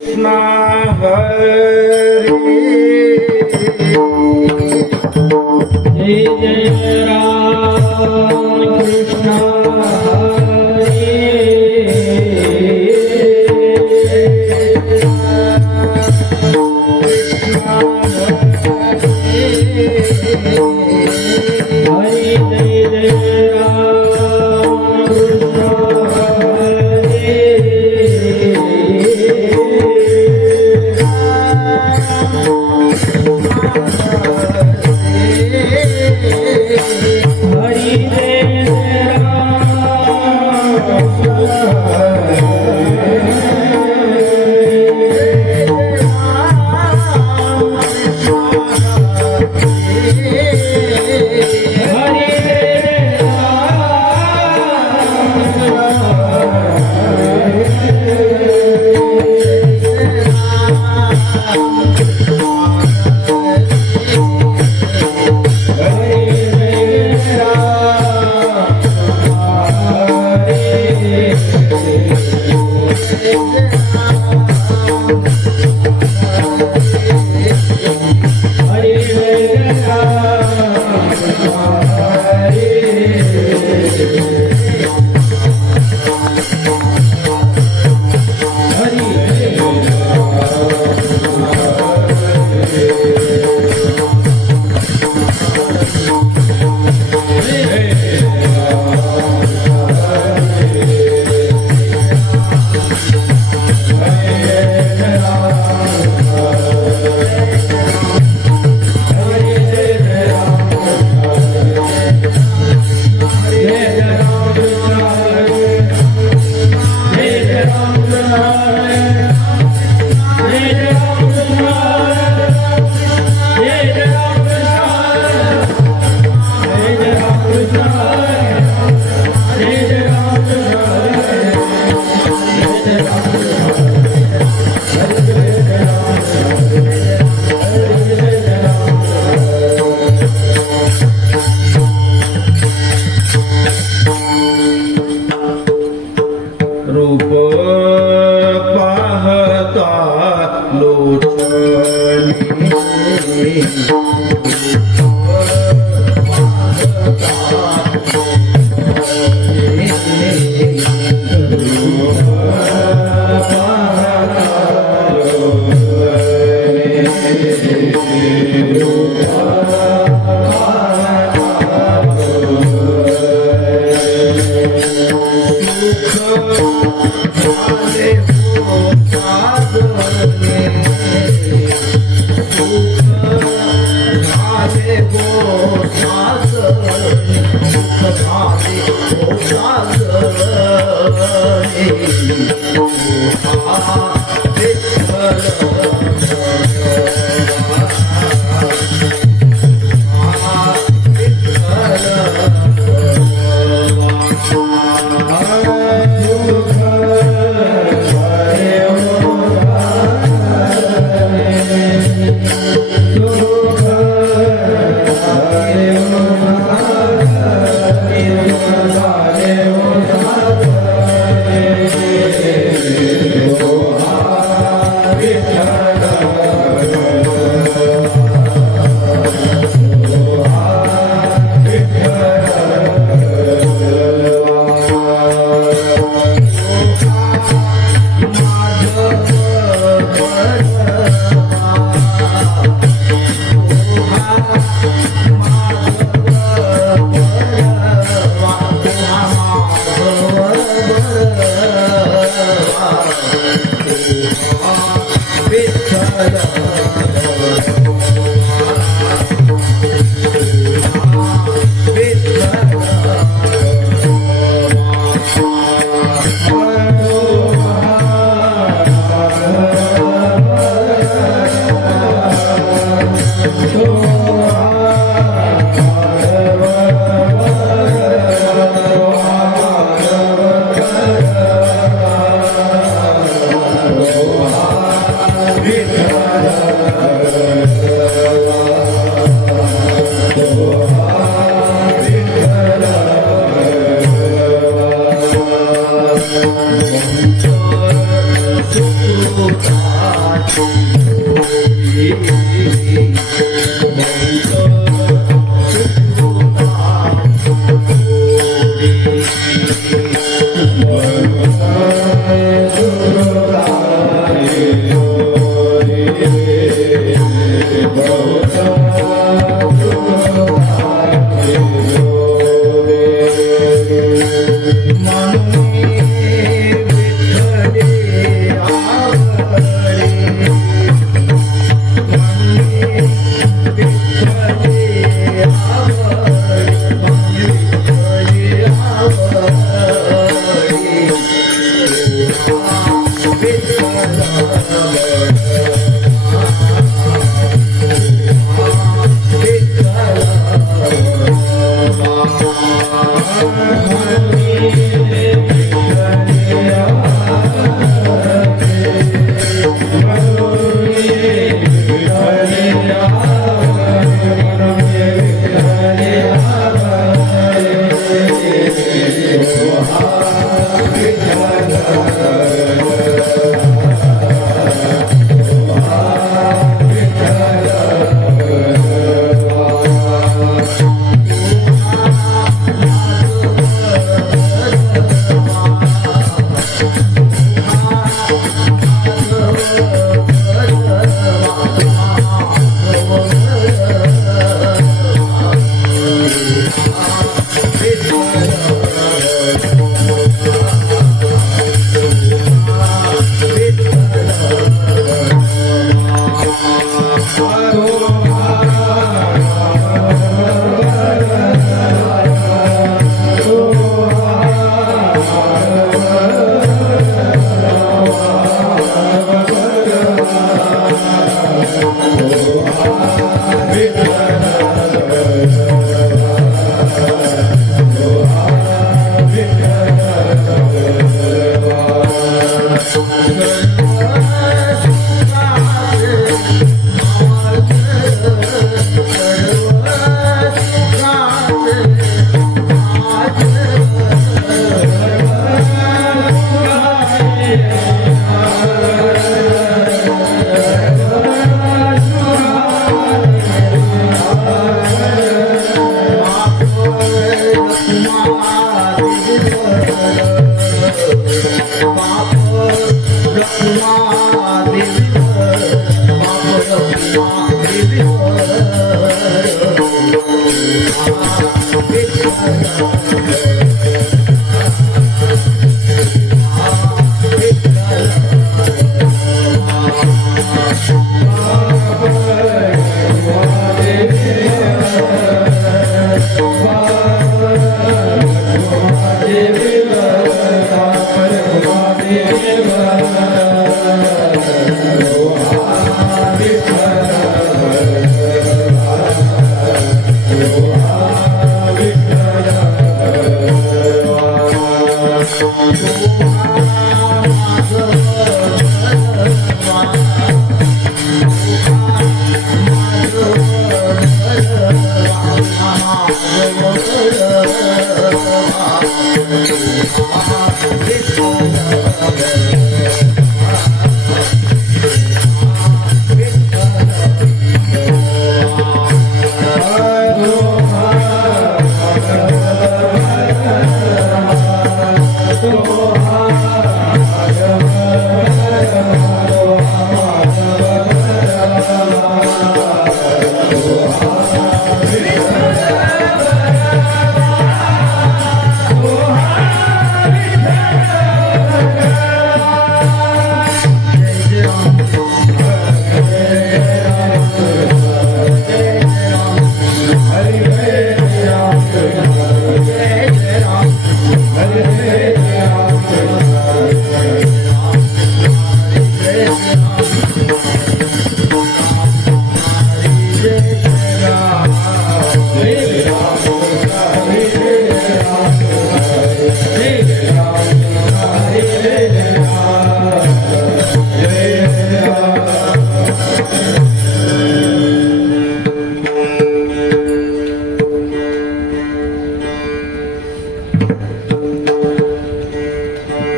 कृष्ण हरे जय जय राम कृष्ण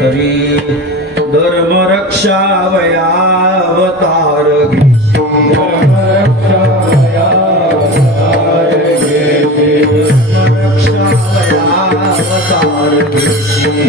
हरी धर्म रक्षा वयावतार घेशी धर्म रक्षा वयावतार घेशी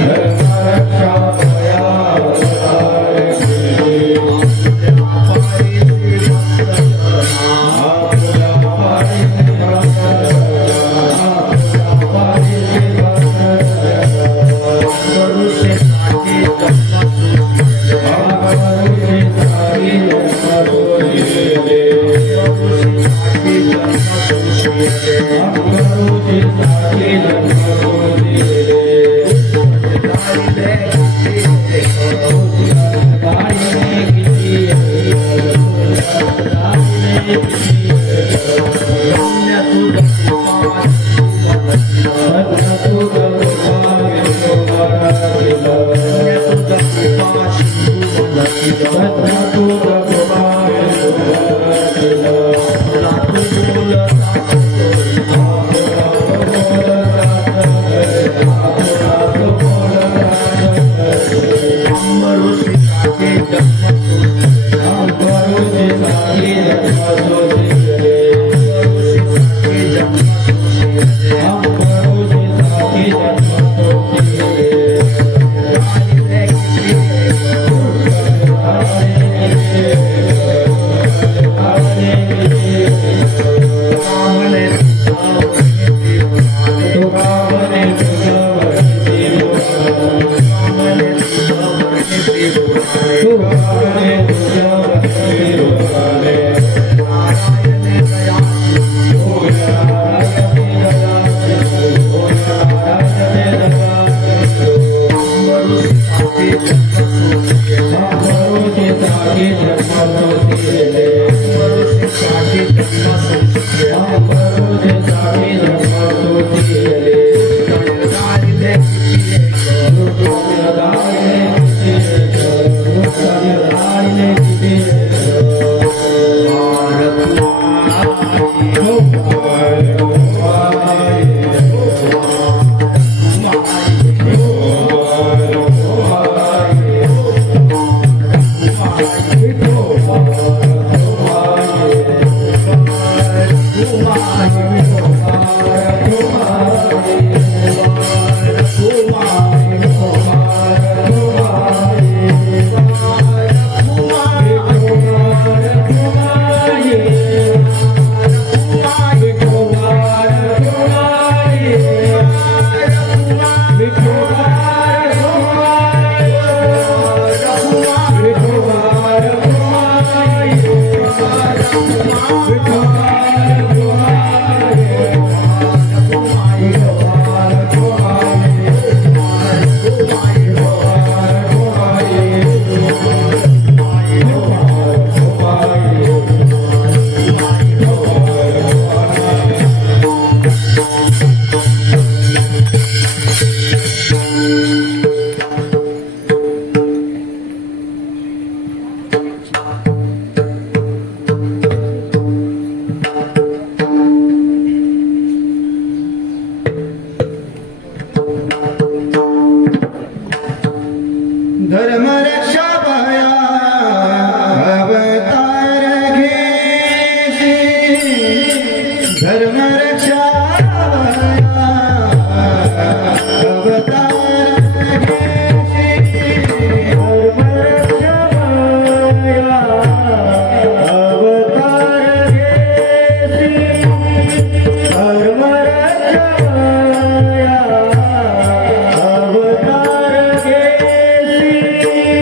धर्म रक्षा वयावतार घेशी धर्म रक्षा वयावतार घेशी आपल्या पायी मनुष्यासाठी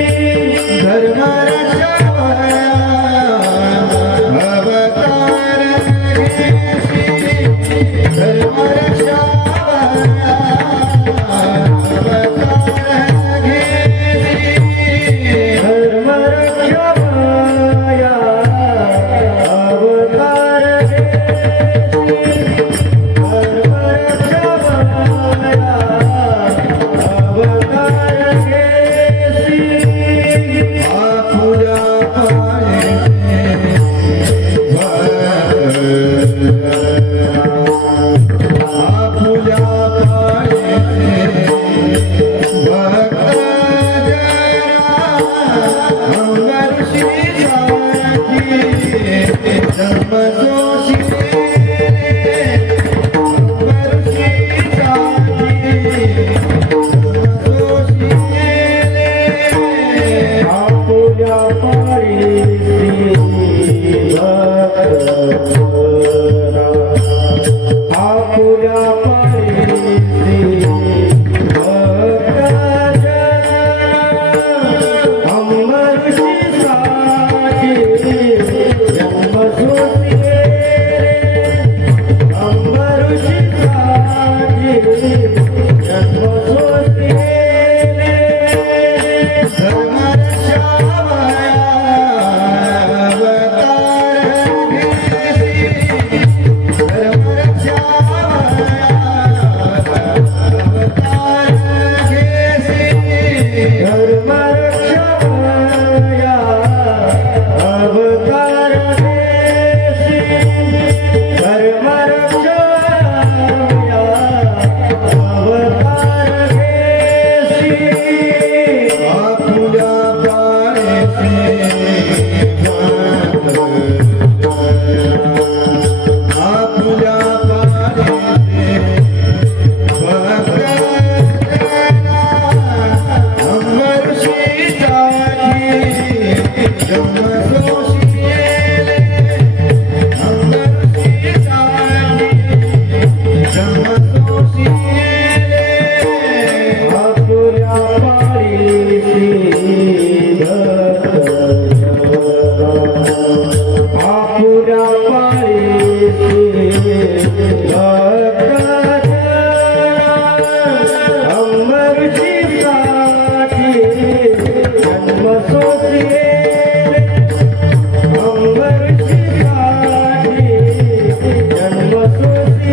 जन्म सोसिले अंबरची काठी जन्म सोसिले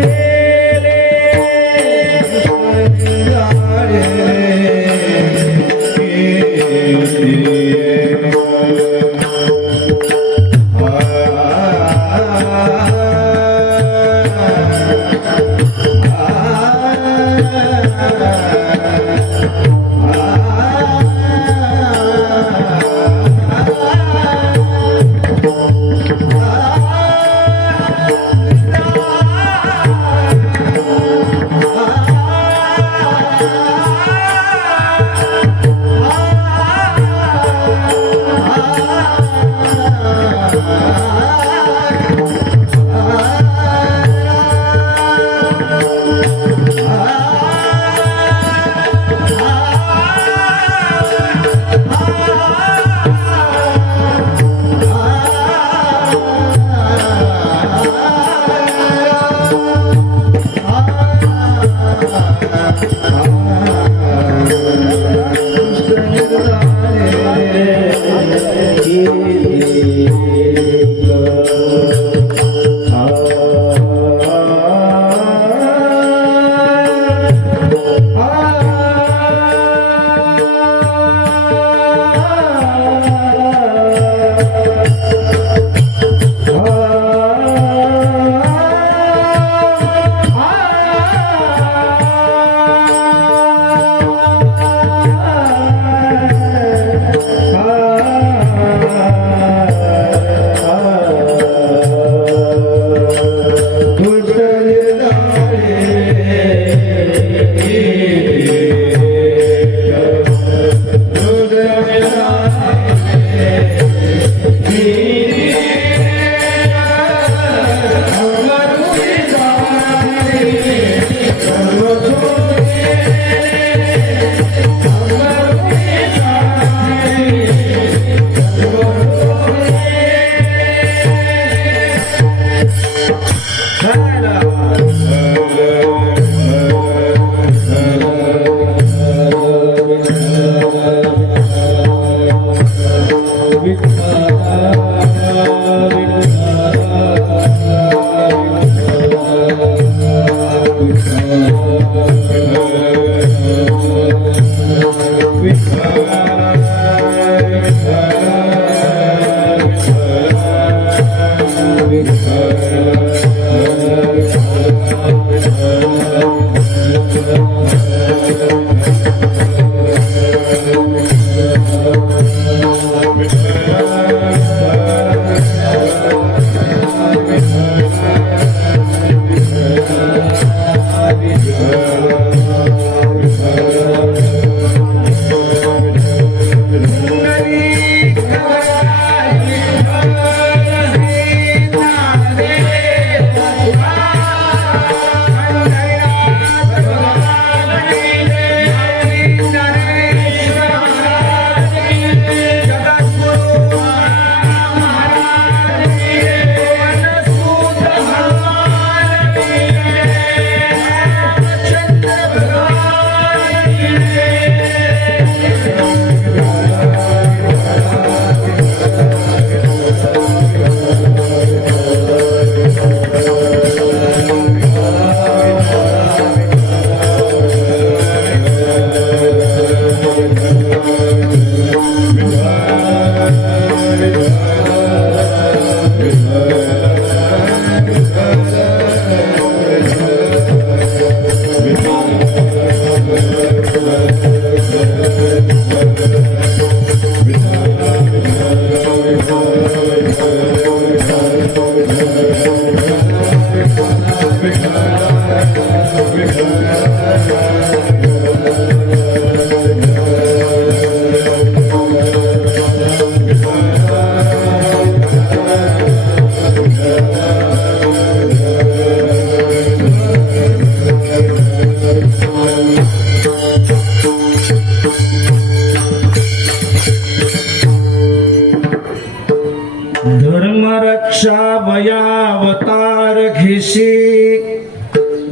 भयावतार घेशी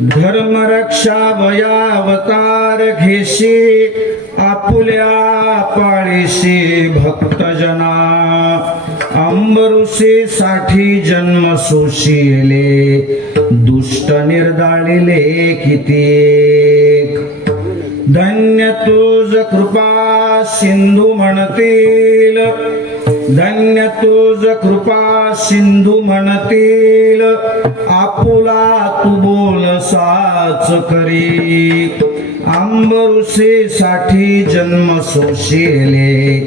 धर्म रक्षा भयावतार घेशी आपुल्या पाळीशी भक्तजना अंबरुषे साठी जन्म सोशिले दुष्ट निर्दाळिले कित्येक धन्य तुझ कृपा सिंधू म्हणतील धन्य तुझ कृपा सिंधू म्हणतील आपुला तू बोल साच करी अंबरुषे साठी जन्म सोशिले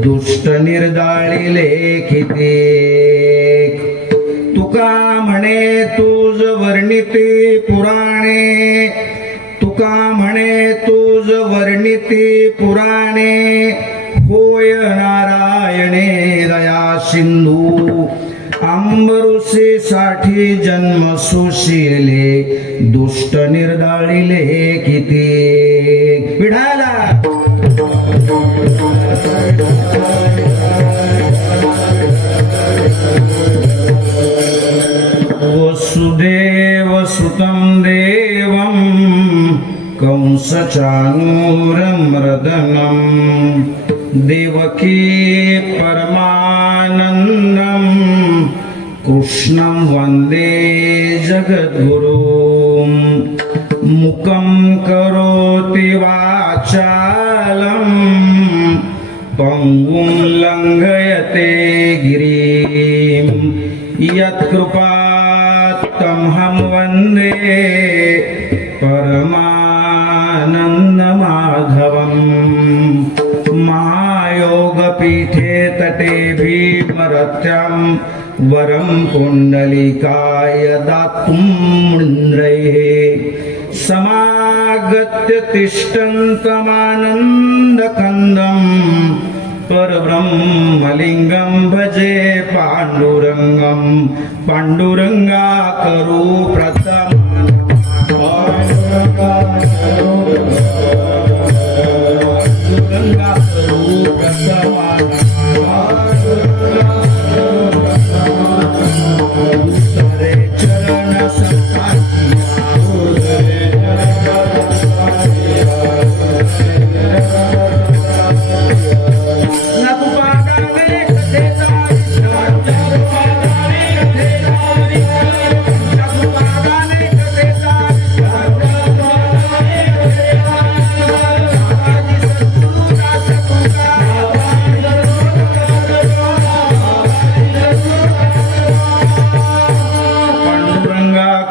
दुष्ट निर्दाळिले कित्येक तुका म्हणे तुझ वर्णिते पुराणे तुका म्हणे तुझ वर्णिते पुराणे होय नारायणे दया सिंधू अंबरुषे साठी जन्म सोशिले दुष्ट निर्दाळिले किती विढाला वसुदेव सुतं देवं कंस चाणूरमर्दनं देवकी परमानन्दं कृष्णं वन्दे जगद्गुरुं मुखं करोति वाचालं पङ्गुं लङ्घयते गिरिं यत्कृपात्तमहं वन्दे परमानन्दमाधवम् महायोगपीठे तटे भीमरथ्यां वरं पुण्डलिकाय दातुं मुन्द्रैः समागत्य तिष्ठन्तमानन्दकन्दम् परब्रह्मलिङ्गं भजे पाण्डुरङ्गं पाण्डुरङ्गा करू प्रथम पाण्डुरङ्गा करू प्रथम दुसरे चरण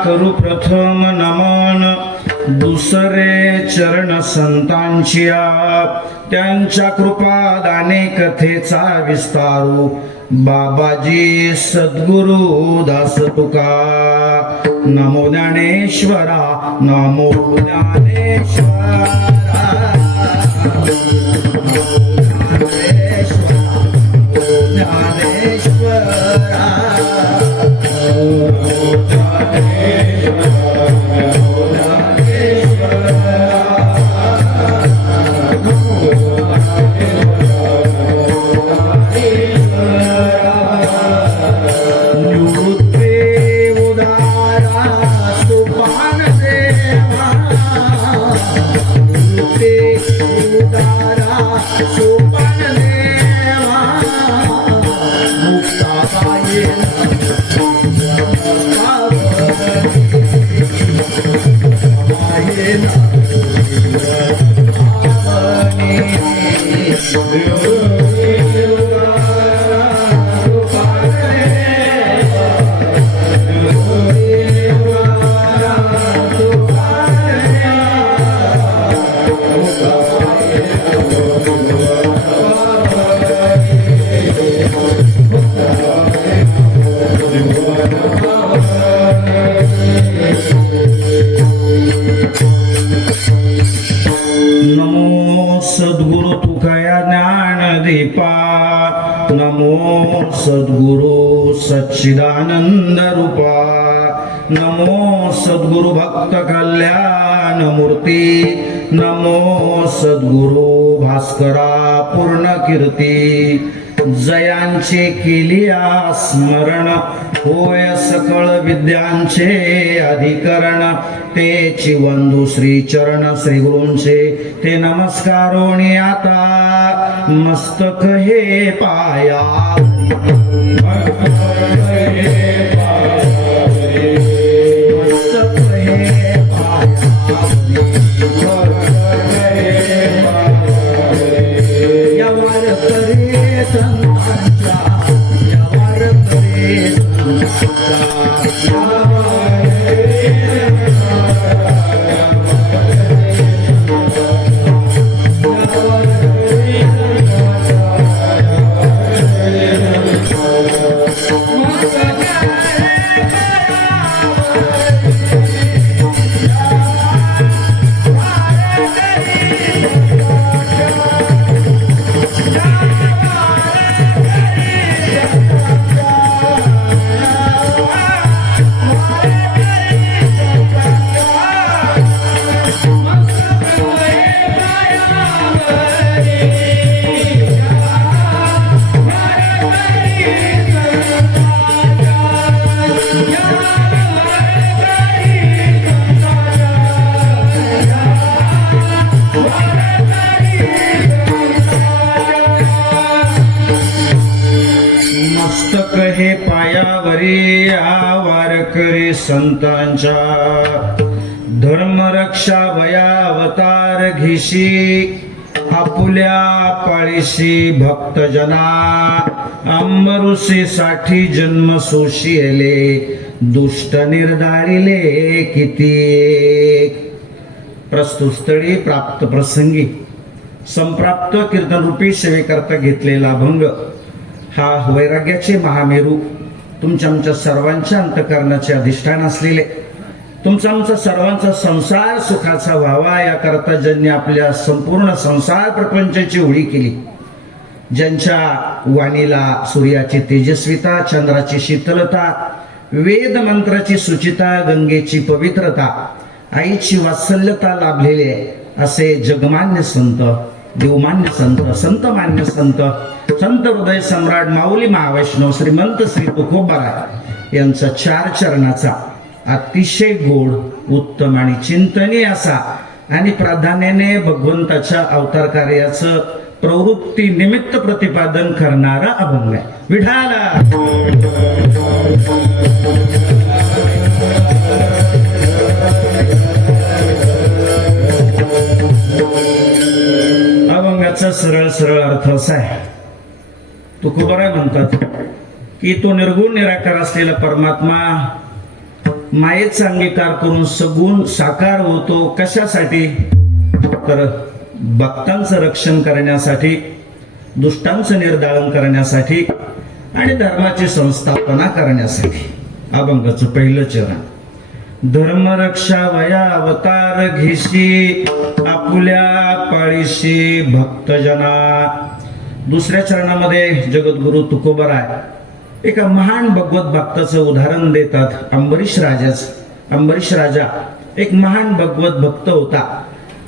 करू प्रथम नमन दुसरे चरण संतांचिया त्यांच्या कृपादाने कथेचा विस्तारू बाबाजी सद्गुरु दास तुका नमो ज्ञानेश्वरा नमो ज्ञानेश्वरा ज्ञानेश्वरा सद्गुरु सच्चिदानंद रूपा नमो सद्गुरु भक्त कल्याण मूर्ती नमो सद्गुरु भास्करा पूर्ण कीर्ती जयांचे केलिया स्मरण होय सकळ विद्यांचे अधिकरण तेची वंदू श्री चरण श्री गुरूंचे ते नमस्कारोणी आता मस्तक हे पाया मस्तक हे या वारकरी संतांच्या या वारकरी संतांच्या मस्तक हे पायावरी आ वारकरी संतांच्या धर्मरक्षा वया अवतार घेशी आपुल्या पाळीशी भक्तजना अंबरुसी साठी जन्म सोशियले दुष्ट निर्धारिले किती प्रस्तुत स्थळी प्राप्त प्रसंगी संप्राप्त कीर्तन रूपी सेवेकरता घेतलेला अभंग हा वैराग्याचे महामेरू तुमच्या आमच्या सर्वांच्या अंतःकरणाचे अधिष्ठान असलेले तुमचा आमचा सर्वांचा संसार सुखाचा व्हावा याकरता ज्यांनी आपल्या संपूर्ण संसार प्रपंचाची होळी केली ज्यांच्या वाणीला सूर्याची तेजस्विता चंद्राची शीतलता वेद मंत्राची सुचिता गंगेची पवित्रता आईची वात्सल्यता लाभलेले असे जगमान्य संत देवमान्य संत संतमान्य संत संत हृदय सम्राट माऊली महावैष्णव श्रीमंत श्री तुकोबाराय यांचा चार चरणाचा अतिशय गोड उत्तम आणि चिंतनीय असा आणि प्राधान्याने भगवंताच्या अवतार कार्याचं प्रवृत्ती निमित्त प्रतिपादन करणारा अभंग आहे. विठाला अभंगाचा सरळ सरळ अर्थ असा आहे. तुकोबाराय म्हणतात की तो निर्गुण निराकार असलेला परमात्मा मायेचा अंगीकार करून सगुण साकार होतो. कशासाठी? तर भक्तांचं रक्षण करण्यासाठी, दुष्टांचं निर्दालन करण्यासाठी आणि धर्माची संस्थापना करण्यासाठी. अभंगाचं पहिलं चरण धर्मरक्षा वया अवतार घेशी आपुल्या पाळीशी भक्तजना. दुसऱ्या चरणामध्ये जगद्गुरु तुकोबाराय एका महान भगवत भक्ताचं उदाहरण देतात. अंबरीश राजा एक महान भगवत भक्त होता.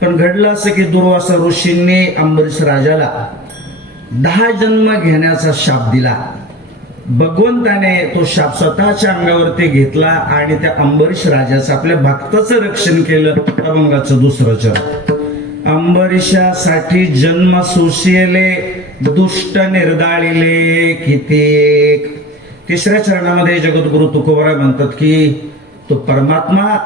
पण घडलं असं की दुर्वासा ऋषींनी अंबरीश राजाला 10 जन्म घेण्याचा शाप दिला. भगवंताने तो शाप स्वतःच्या अंगावरती घेतला आणि त्या अंबरीश राजाचं आपल्या भक्ताचं रक्षण केलं. अभंगाचं दुसरं चरण अंबरीशासाठी जन्म सोशियले दुष्ट निर्दाळिले कित्येक. तिसऱ्या चरणामध्ये जगद्गुरु तुकोबाराय म्हणतात की तो परमात्मा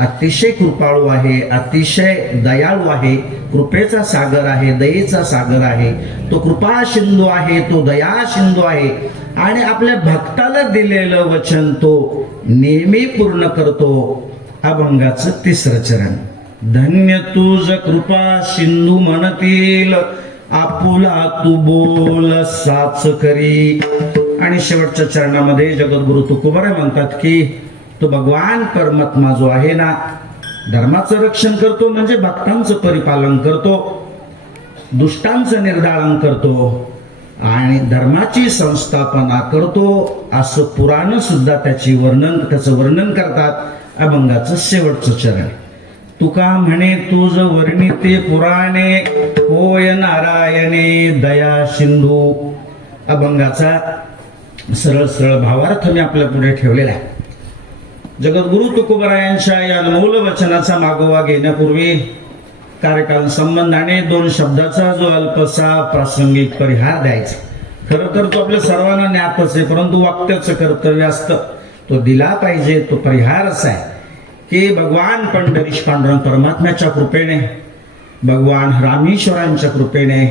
अतिशय कृपाळू आहे, अतिशय दयाळू आहे, कृपेचा सागर आहे, दयेचा सागर आहे. तो कृपा सिंधू आहे, तो दया सिंधू आहे आणि आपल्या भक्ताला दिलेलं वचन तो नेहमी पूर्ण करतो. अभंगाचं तिसरं चरण धन्य तुझ कृपा सिंधू म्हणतील आपुला तू बोल साच करी. आणि शेवटच्या चरणामध्ये जगद्गुरु तुकोबाराय म्हणतात की तो भगवान परमात्मा जो आहे ना धर्माचं रक्षण करतो म्हणजे भक्तांचं परिपालन करतो, दुष्टांचं निर्दालन करतो आणि धर्माची संस्थापना करतो असं पुराण सुद्धा त्याचं वर्णन करतात. अभंगाचं शेवटचं चरण. तुका म्हणे तुझ वर्णिते पुराणे होय नारायणे दया सिंधू. अभंगाचा सरळ सरळ भावार्थ मी आपल्या पुढे ठेवलेला आहे. जगद्गुरु तुकोबरायांच्या या अनमोल वचनाचा मागोवा घेण्यापूर्वी कार्यकाल संबंधाने 2 शब्दाचा जो अल्पसा प्रासंगिक परिहार द्यायचा. खरं तर तो आपल्या सर्वांना ज्ञातच आहे, परंतु वाक्याचं कर्तव्य असतं, तो दिला पाहिजे. तो परिहार असा आहे की भगवान पंढरीश पांडुरंग परमात्म्याच्या कृपेने, भगवान रामेश्वरांच्या कृपेने,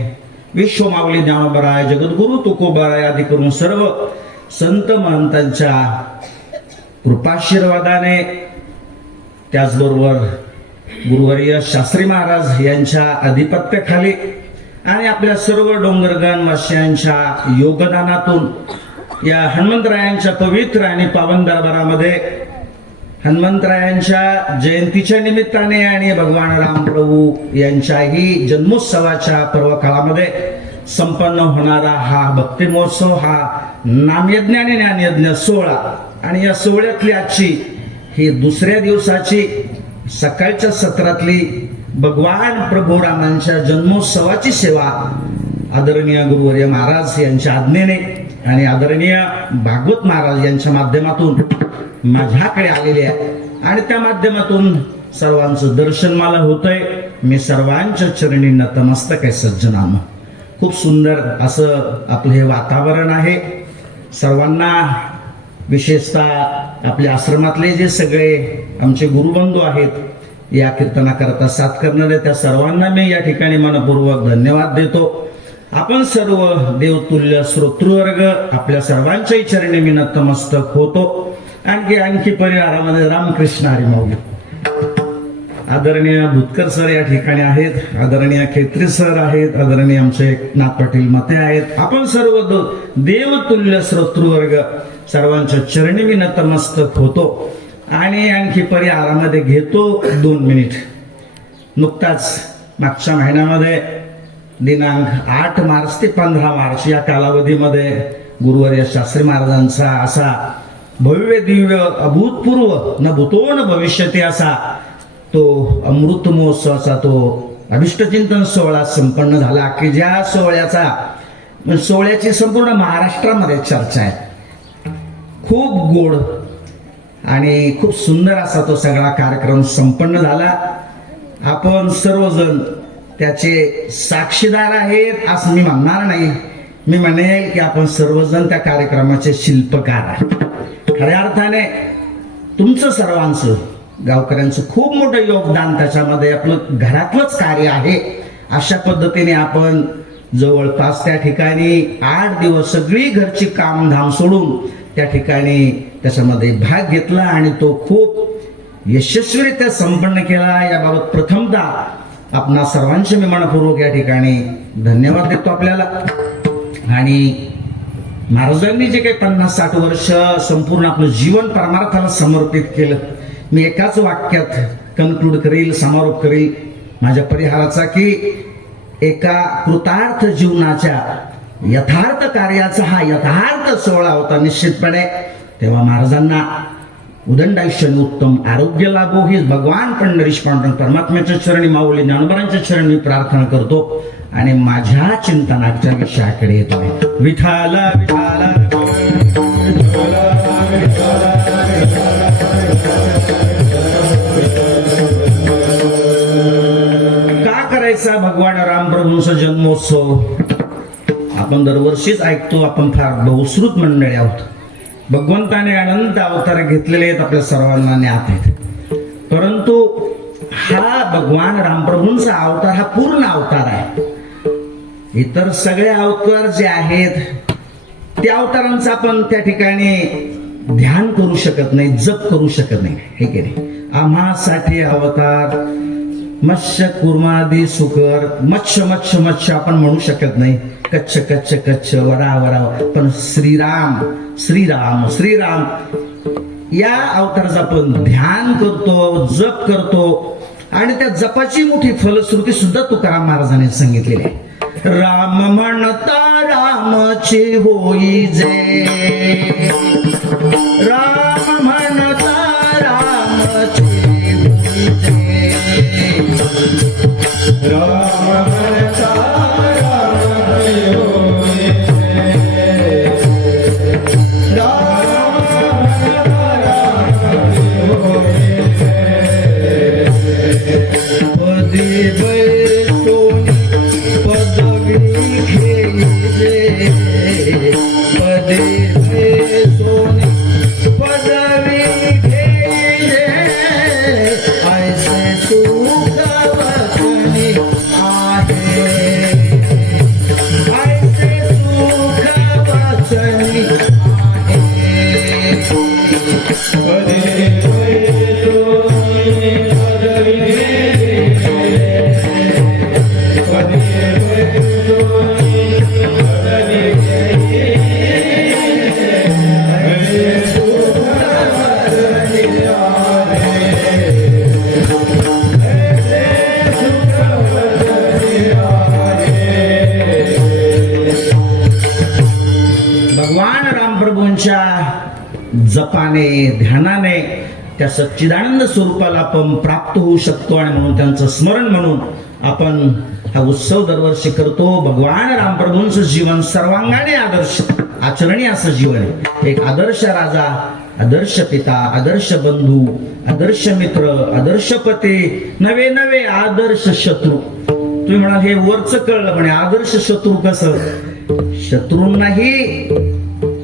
विश्वमाऊली ज्ञानोबराय, जगद्गुरु तुकोबराय आदी करून सर्व संत महंतांच्या कृपाशीर्वादाने, त्याचबरोबर गुरुवर्य शास्त्री महाराज यांच्या अधिपत्याखाली आणि आपल्या सर्व डोंगरगण वासियांच्या योगदानातून या हनुमंतरायांच्या पवित्र आणि पावन दरबारामध्ये हनुमंतरायांच्या जयंतीच्या निमित्ताने आणि भगवान रामप्रभू यांच्याही जन्मोत्सवाच्या पर्व काळामध्ये संपन्न होणारा हा भक्ती महोत्सव, हा नामयज्ञ आणि ज्ञानयज्ञ सोहळा, आणि या सोहळ्यातली आजची ही दुसऱ्या दिवसाची सकाळच्या सत्रातली भगवान प्रभू रामांच्या जन्मोत्सवाची सेवा आदरणीय गुरुवर्य महाराज यांच्या आज्ञेने आणि आदरणीय भागवत महाराज यांच्या माध्यमातून माझ्याकडे आलेले आहे. आणि त्या माध्यमातून सर्वांचं दर्शन मला होतंय. मी सर्वांच्या चरणी नतमस्तक आहे सज्जनाम. खूप सुंदर असं आपलं हे वातावरण आहे. सर्वांना, विशेषतः आपल्या आश्रमातले जे सगळे आमचे गुरुबंधू आहेत, या कीर्तनाकरता साथ करणारे त्या सर्वांना मी या ठिकाणी मनपूर्वक धन्यवाद देतो. आपण सर्व देवतुल्य श्रोतृवर्ग, आपल्या सर्वांच्याही चरणी मी नतमस्तक होतो. आणखी परिवारामध्ये रामकृष्ण हरी माऊली. आदरणीय भुतकर सर या ठिकाणी आहेत, आदरणीय खेत्री सर आहेत, आदरणीय आमचे एकनाथ पाटील मते आहेत. आपण सर्व देवतुल्य श्रोतृवर्ग सर्वांच्या चरणी मी नतमस्तक होतो. आणि आणखी परिहारामध्ये घेतो 2 मिनिट. नुकताच मागच्या महिन्यामध्ये दिनांक 8 मार्च ते 15 मार्च या कालावधीमध्ये गुरुवर्य शास्त्री महाराजांचा असा भव्य दिव्य अभूतपूर्व न भूतो न भविष्यती असा तो अमृत महोत्सवाचा तो अभिष्टचिंतन सोहळा संपन्न झाला, की ज्या सोहळ्याची संपूर्ण महाराष्ट्रामध्ये चर्चा आहे. खूप गोड आणि खूप सुंदर असा तो सगळा कार्यक्रम संपन्न झाला. आपण सर्वजण त्याचे साक्षीदार आहेत असं मी म्हणणार नाही. मी म्हणेल की आपण सर्वजण त्या कार्यक्रमाचे शिल्पकार आहे. खऱ्या अर्थाने तुमचं सर्वांचं, गावकऱ्यांचं खूप मोठं योगदान त्याच्यामध्ये, आपलं घरातलंच कार्य आहे. अशा पद्धतीने आपण जवळपास त्या ठिकाणी 8 दिवस सगळी घरची कामधाम सोडून त्या ठिकाणी त्याच्यामध्ये भाग घेतला आणि तो खूप यशस्वीरित्या संपन्न केला. याबाबत प्रथमतः आपणा सर्वांचे मी मनपूर्वक या ठिकाणी धन्यवाद देतो आपल्याला. आणि महाराजांनी जे काही 50-60 वर्ष संपूर्ण आपलं जीवन परमार्थाला समर्पित केलं, मी एकाच वाक्यात कन्क्लूड करील, समारोप करील माझ्या परिहाराचा, की एका कृतार्थ जीवनाच्या यथार्थ कार्याचा हा यथार्थ सोहळा होता निश्चितपणे. तेव्हा महाराजांना उदंडायुष्य आणि उत्तम आरोग्य लाभो ही भगवान पंढरीश पांडुरंग परमात्म्याच्या चरणी, माऊली ज्ञानोबरांच्या चरणी मी प्रार्थना करतो. आणि माझ्या चिंतनाच्या विषयाकडे येतो. विठाला विठाला का करायचा भगवान रामप्रभूंचा जन्मोत्सव? आपण दरवर्षीच ऐकतो. आपण फार बहुश्रुत मंडळी आहोत. भगवंताने अनंत अवतार घेतलेले आहेत, आपल्या सर्वांना ज्ञात आहेत. परंतु हा भगवान रामप्रभूंचा अवतार हा पूर्ण अवतार आहे. इतर सगळे अवतार जे आहेत त्या अवतारांचं आपण त्या ठिकाणी ध्यान करू शकत नाही, जप करू शकत नाही, हे की नाही. आम्हासाठी अवतार मत्स्य कुर्मादी सुकर, मच्छ मच्छ मच्छ आपण म्हणू शकत नाही. कच्छ कच्छ कच्छ, वरा वरा. पण श्रीराम श्रीराम श्रीराम या अवताराचं आपण ध्यान करतो, जप करतो. आणि त्या जपाची मोठी फलश्रुती सुद्धा तुकाराम महाराजांनी सांगितलेली आहे. राम म्हणता राम रामची होई जे राम म्हणता रामची होई जे राम म्हणता रामची होई जे. राम म्हणता रामची होई जे. पदी बैसोनी पदवी घेई जे पदी बैसोनी पदवी घेई जे ऐसे सुख वचनी आहे ऐसे सुख वचनी आहे. पदे बैसोनी पदवी घेई. पदे बैसोनी पदवी घेई. ऐसे सुख वचनी आहे. ऐसे सुख वचनी आहे. भगवान रामप्रभूंच्या जपाने ध्यानाने त्या सच्चिदानंद स्वरूपाला आपण प्राप्त होऊ शकतो आणि म्हणून त्यांचं स्मरण म्हणून आपण हा उत्सव दरवर्षी करतो. भगवान रामप्रभूंचं जीवन सर्वांगाने आदर्श आचरणीय असं जीवन आहे. एक आदर्श राजा, आदर्श पिता, आदर्श बंधू, आदर्श मित्र, आदर्श पती, नवे नवे आदर्श शत्रू. तुम्ही म्हणाल हे वरच कळलं पण आदर्श शत्रू कसं? शत्रूंनाही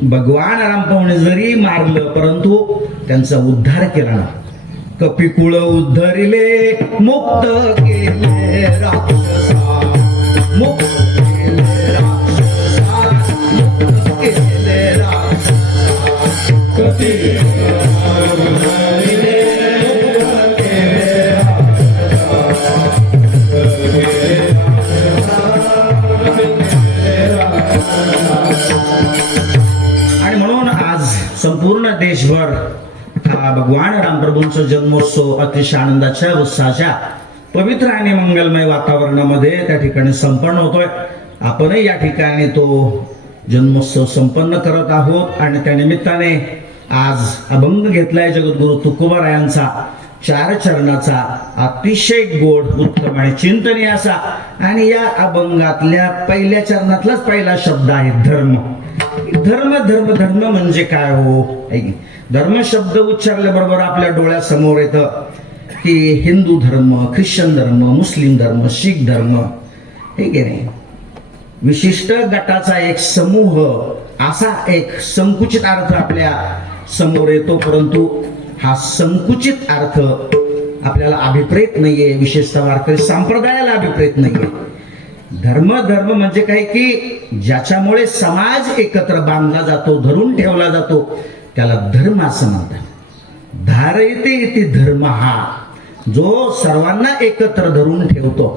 भगवान रामप्रभूने जरी मारलं परंतु त्यांचा उद्धार केला ना. कपिकुळ उद्धरिले मुक्त केले राक्षसा मुक्त केले राक्षसा मुक्त केले राक्षसा. कधी आणि म्हणून आज संपूर्ण देशभर हा भगवान रामप्रभूंचा जन्मोत्सव अतिशय आनंदाच्या उत्साहाच्या पवित्र आणि मंगलमय वातावरणामध्ये त्या ठिकाणी संपन्न होतोय. आपणही या ठिकाणी तो जन्मोत्सव संपन्न करत आहोत आणि त्या निमित्ताने आज अभंग घेतलाय जगद्गुरु तुकोबारायांचा 4 चरणाचा अतिशय गोड उत्तम आणि चिंतनीय असा. आणि या अभंगातल्या पहिल्या चरणातलाच पहिला शब्द आहे धर्म. धर्म धर्म धर्म म्हणजे काय हो? धर्म शब्द उच्चारल्याबरोबर आपल्या डोळ्यासमोर येतं की हिंदू धर्म, ख्रिश्चन धर्म, मुस्लिम धर्म, शीख धर्म, हे की नाही, विशिष्ट गटाचा एक समूह असा एक संकुचित अर्थ आपल्या समोर येतो. परंतु हा संकुचित अर्थ आपल्याला अभिप्रेत नाहीये, विशेषतः वारकरी संप्रदायाला अभिप्रेत नाहीये. धर्म धर्म म्हणजे काय की ज्याच्यामुळे समाज एकत्र बांधला जातो, धरून ठेवला जातो, त्याला धर्म असं म्हणतात. धारयते इति धर्म, हा जो सर्वांना एकत्र धरून ठेवतो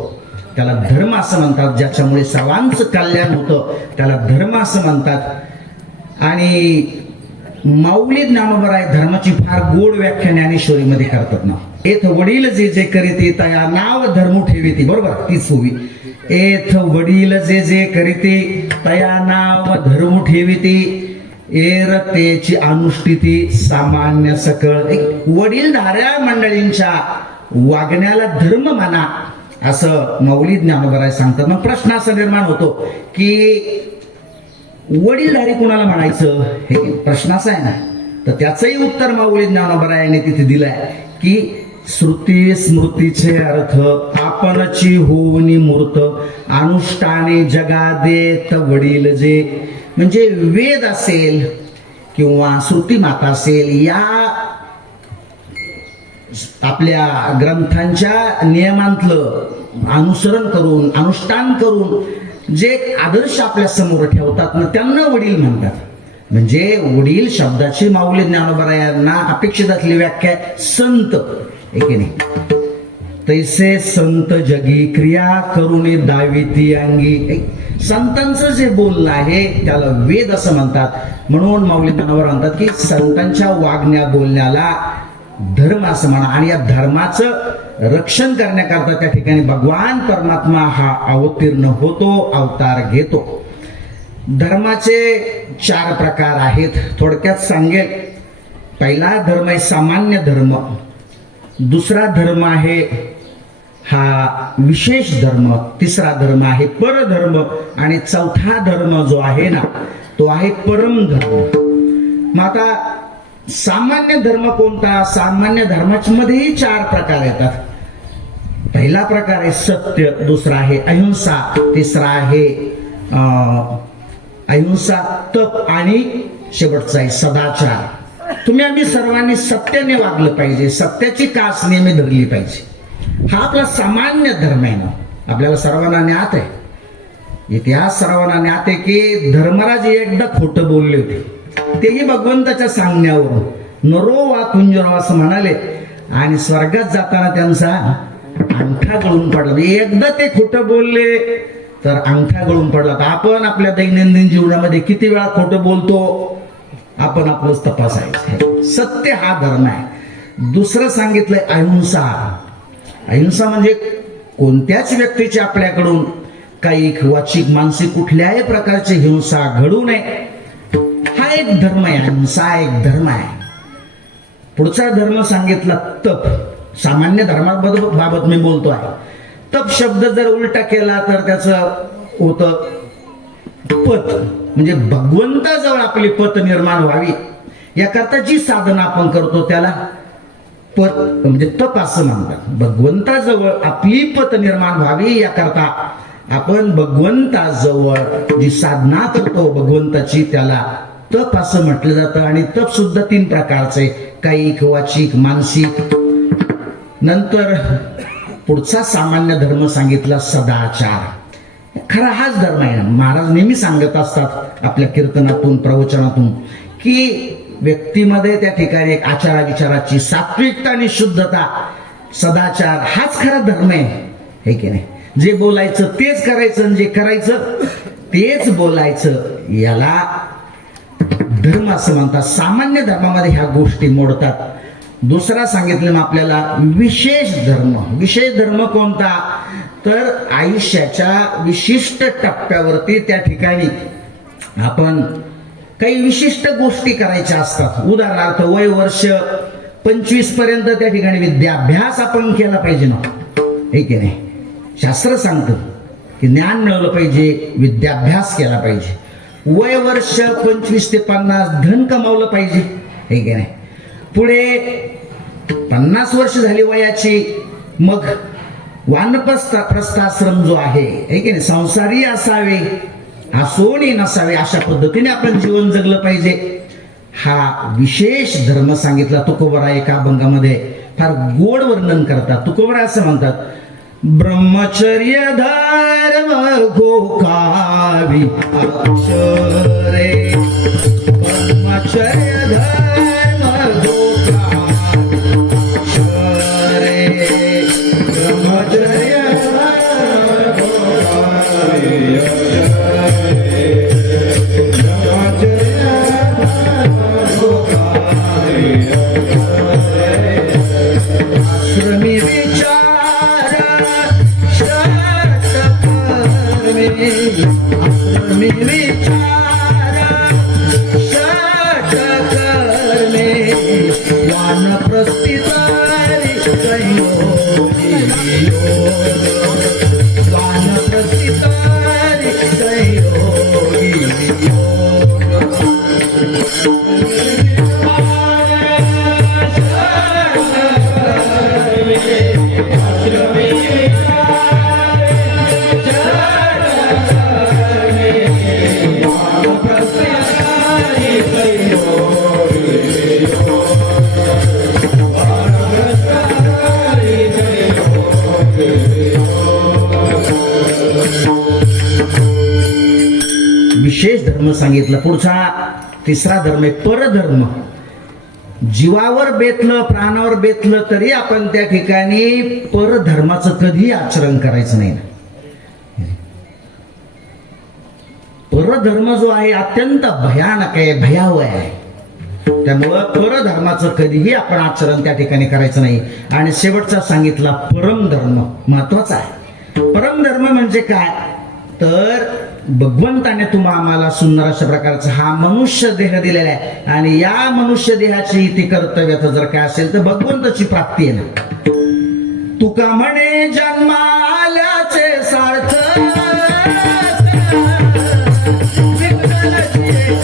त्याला धर्म असं म्हणतात. ज्याच्यामुळे सर्वांचं कल्याण होतं त्याला धर्म असं म्हणतात. आणि माऊली ज्ञानोबराय धर्माची फार गोड व्याख्या ज्ञानेश्वरीमध्ये करतात ना. एथ वडील जे जे करीते तया नाव धर्म ठेविते, बरोबर तीच होवी. एथ वडील जे जे करीते तया नाव धर्म ठेविते एरतेची अनुष्ठिती सामान्य सकळ. वडीलधाऱ्या मंडळींच्या वागण्याला धर्म माना असं माऊली ज्ञानोबराय सांगतात. मग प्रश्न असा निर्माण होतो की वडीलधारी कोणाला म्हणायचं, हे प्रश्न असा आहे ना. तर त्याचंही उत्तर माऊली ज्ञानोबरायाने तिथे दिलंय की श्रुती स्मृतीचे अर्थ आपणची होवनी मूर्त अनुष्ठाने जगा देत वडील जे. म्हणजे वेद असेल किंवा श्रुती माता असेल या आपल्या ग्रंथांच्या नियमांतलं अनुसरण करून अनुष्ठान करून जे आदर्श आपल्या समोर ठेवतात ना त्यांना वडील म्हणतात. म्हणजे वडील शब्दाची माऊली ज्ञानोबरायांना अपेक्षित असलेली व्याख्या संत, की नाही. तैसे संत जगी क्रिया करुणी दाविती अंगी. संतांचं जे बोलणं आहे त्याला वेद असं म्हणतात. म्हणून माऊली ज्ञानोबा म्हणतात की संतांच्या वागण्या बोलण्याला धर्म असं म्हणा. आणि या धर्माचं रक्षण करण्याकरता त्या ठिकाणी भगवान परमात्मा हा अवतीर्ण होतो, अवतार घेतो. धर्माचे 4 प्रकार आहेत. थोडक्यात सांगेल. पहिला धर्म आहे सामान्य धर्म, दुसरा धर्म आहे हा विशेष धर्म, तिसरा धर्म आहे परधर्म आणि चौथा धर्म जो आहे ना तो आहे परम धर्म. मग आता सामान्य धर्म कोणता? सामान्य धर्मामध्येही 4 प्रकार येतात. पहिला प्रकार आहे सत्य, दुसरा आहे अहिंसा, तिसरा आहे अहिंसा, तप आणि शेवटचा आहे सदाचार. तुम्ही आम्ही सर्वांनी सत्याने वागलं पाहिजे, सत्याची कास नेहमी धरली पाहिजे. हा आपला सामान्य धर्म आहे ना. आपल्याला सर्वांना ज्ञात आहे, इतिहास सर्वांना ज्ञात आहे की धर्मराज एकदा खोटं बोलले होते, तेही भगवंताच्या सांगण्यावरून. नरो वा कुंजरो असं म्हणाले आणि स्वर्गात जाताना त्यांचा अंगठा गळून पडला. एकदा ते खोटं बोलले तर अंगठा गळून पडला. तर आपण आपल्या दैनंदिन जीवनामध्ये किती वेळा खोटं बोलतो? आपण आपलंच तपासायचं. सत्य हा धर्म आहे. दुसरं सांगितलंय अहिंसा. अहिंसा म्हणजे कोणत्याच व्यक्तीची आपल्याकडून काही वाचिक मानसिक कुठल्याही प्रकारची हिंसा घडू नये. हा एक धर्म आहे. अहिंसा एक धर्म आहे. पुढचा धर्म सांगितला तप. सामान्य धर्माबाबत मी बोलतो आहे. तप शब्द जर उलटा केला तर त्याचं होतं पत, म्हणजे भगवंताजवळ आपली पत निर्माण व्हावी याकरता जी साधना आपण करतो त्याला पत म्हणजे तप असं म्हणतात. भगवंताजवळ आपली पत निर्माण व्हावी याकरता आपण भगवंताजवळ जी साधना करतो भगवंताची त्याला तप असं म्हटलं जातं. आणि तप सुद्धा 3 प्रकारचे, कायिक, वाचिक, मानसिक. नंतर पुढचा सामान्य धर्म सांगितला सदाचार. खरा हाच धर्म आहे. महाराज नेहमी सांगत असतात आपल्या कीर्तनातून प्रवचनातून की व्यक्तीमध्ये त्या ठिकाणी एक आचारा विचाराची सात्विकता आणि शुद्धता, सदाचार हाच खरा धर्म आहे, हे की नाही? जे बोलायचं तेच करायचं आणि जे करायचं तेच बोलायचं याला धर्म असं म्हणतात. सामान्य धर्मामध्ये ह्या गोष्टी मोडतात. दुसरा सांगितलं आपल्याला विशेष धर्म. विशेष धर्म कोणता? तर आयुष्याच्या विशिष्ट टप्प्यावरती त्या ठिकाणी आपण काही विशिष्ट गोष्टी करायच्या असतात. उदाहरणार्थ वय वर्ष 25 पर्यंत त्या ठिकाणी विद्याभ्यास आपण केला पाहिजे ना, हे की नाही? शास्त्र सांगतं की ज्ञान मिळवलं पाहिजे, विद्याभ्यास केला पाहिजे. वय वर्ष 25 ते 50 धन कमावलं पाहिजे, हे की नाही? पुढे 50 वर्ष झाली वयाची, मग वानप्रस्थाश्रम जो आहे, हे की नाही? संसारी असावे, असोनी नसावे, अशा पद्धतीने आपण जीवन जगलं पाहिजे. हा विशेष धर्म सांगितला. तुकोबराय एका अभंगामध्ये फार गोड वर्णन करतात. तुकोबराय असं म्हणतात, ब्रह्मचर्य धर्म घोकावी अक्षरे, ब्रह्मचर्य धर्म घोकावी अक्षरे, ब्रह्मचर्य आश्रमी विचार षटकर्मे, आश्रमी विचार षटकर्मे, वानप्रस्थितारि संयोगी योग, वानप्रस्थितारि संयोगी योग. विशेष धर्म सांगितलं. पुढचा 3रा धर्म आहे परधर्म. जीवावर बेतलं, प्राणावर बेतलं तरी आपण त्या ठिकाणी परधर्माचं कधी आचरण करायचं नाही. परधर्म जो आहे अत्यंत भयानक आहे, भयावह आहे. त्यामुळं परधर्माचं कधीही आपण आचरण त्या ठिकाणी करायचं नाही. आणि शेवटचा सांगितला परमधर्म, महत्वाचा आहे. परमधर्म म्हणजे काय? तर भगवंताने तुम्हा आम्हाला सुंदर अशा प्रकारचा हा मनुष्य देह दिलेला आहे आणि या मनुष्य देहाची ती कर्तव्यात जर काय असेल तर भगवंताची प्राप्ती आहे ना. तुका म्हणे जन्माल्याचे सार्थ विठ्ठलाची एक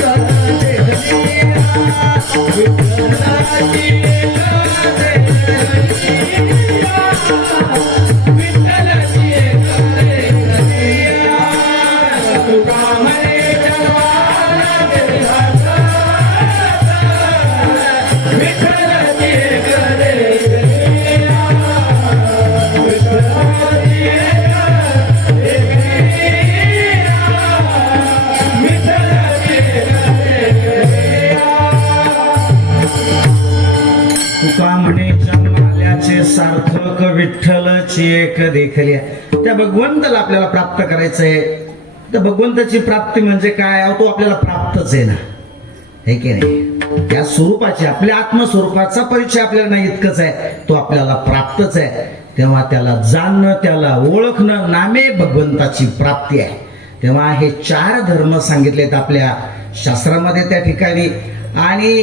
विठ्ठलाची तुका म्हणे जन्माल्याचे सार्थक विठ्ठलची एक देखल्या. त्या भगवंताला आपल्याला प्राप्त करायचंय. तर भगवंताची प्राप्ती म्हणजे काय? तो आपल्याला प्राप्तच आहे ना, हे की नाही? त्या स्वरूपाची आपल्या आत्मस्वरूपाचा परिचय आपल्याला नाही इतकंच आहे, तो आपल्याला प्राप्तच आहे. तेव्हा त्याला जाणणं, त्याला ओळखणं नामे भगवंताची प्राप्ती आहे. तेव्हा हे 4 धर्म सांगितलेत आपल्या शास्त्रामध्ये त्या ठिकाणी. आणि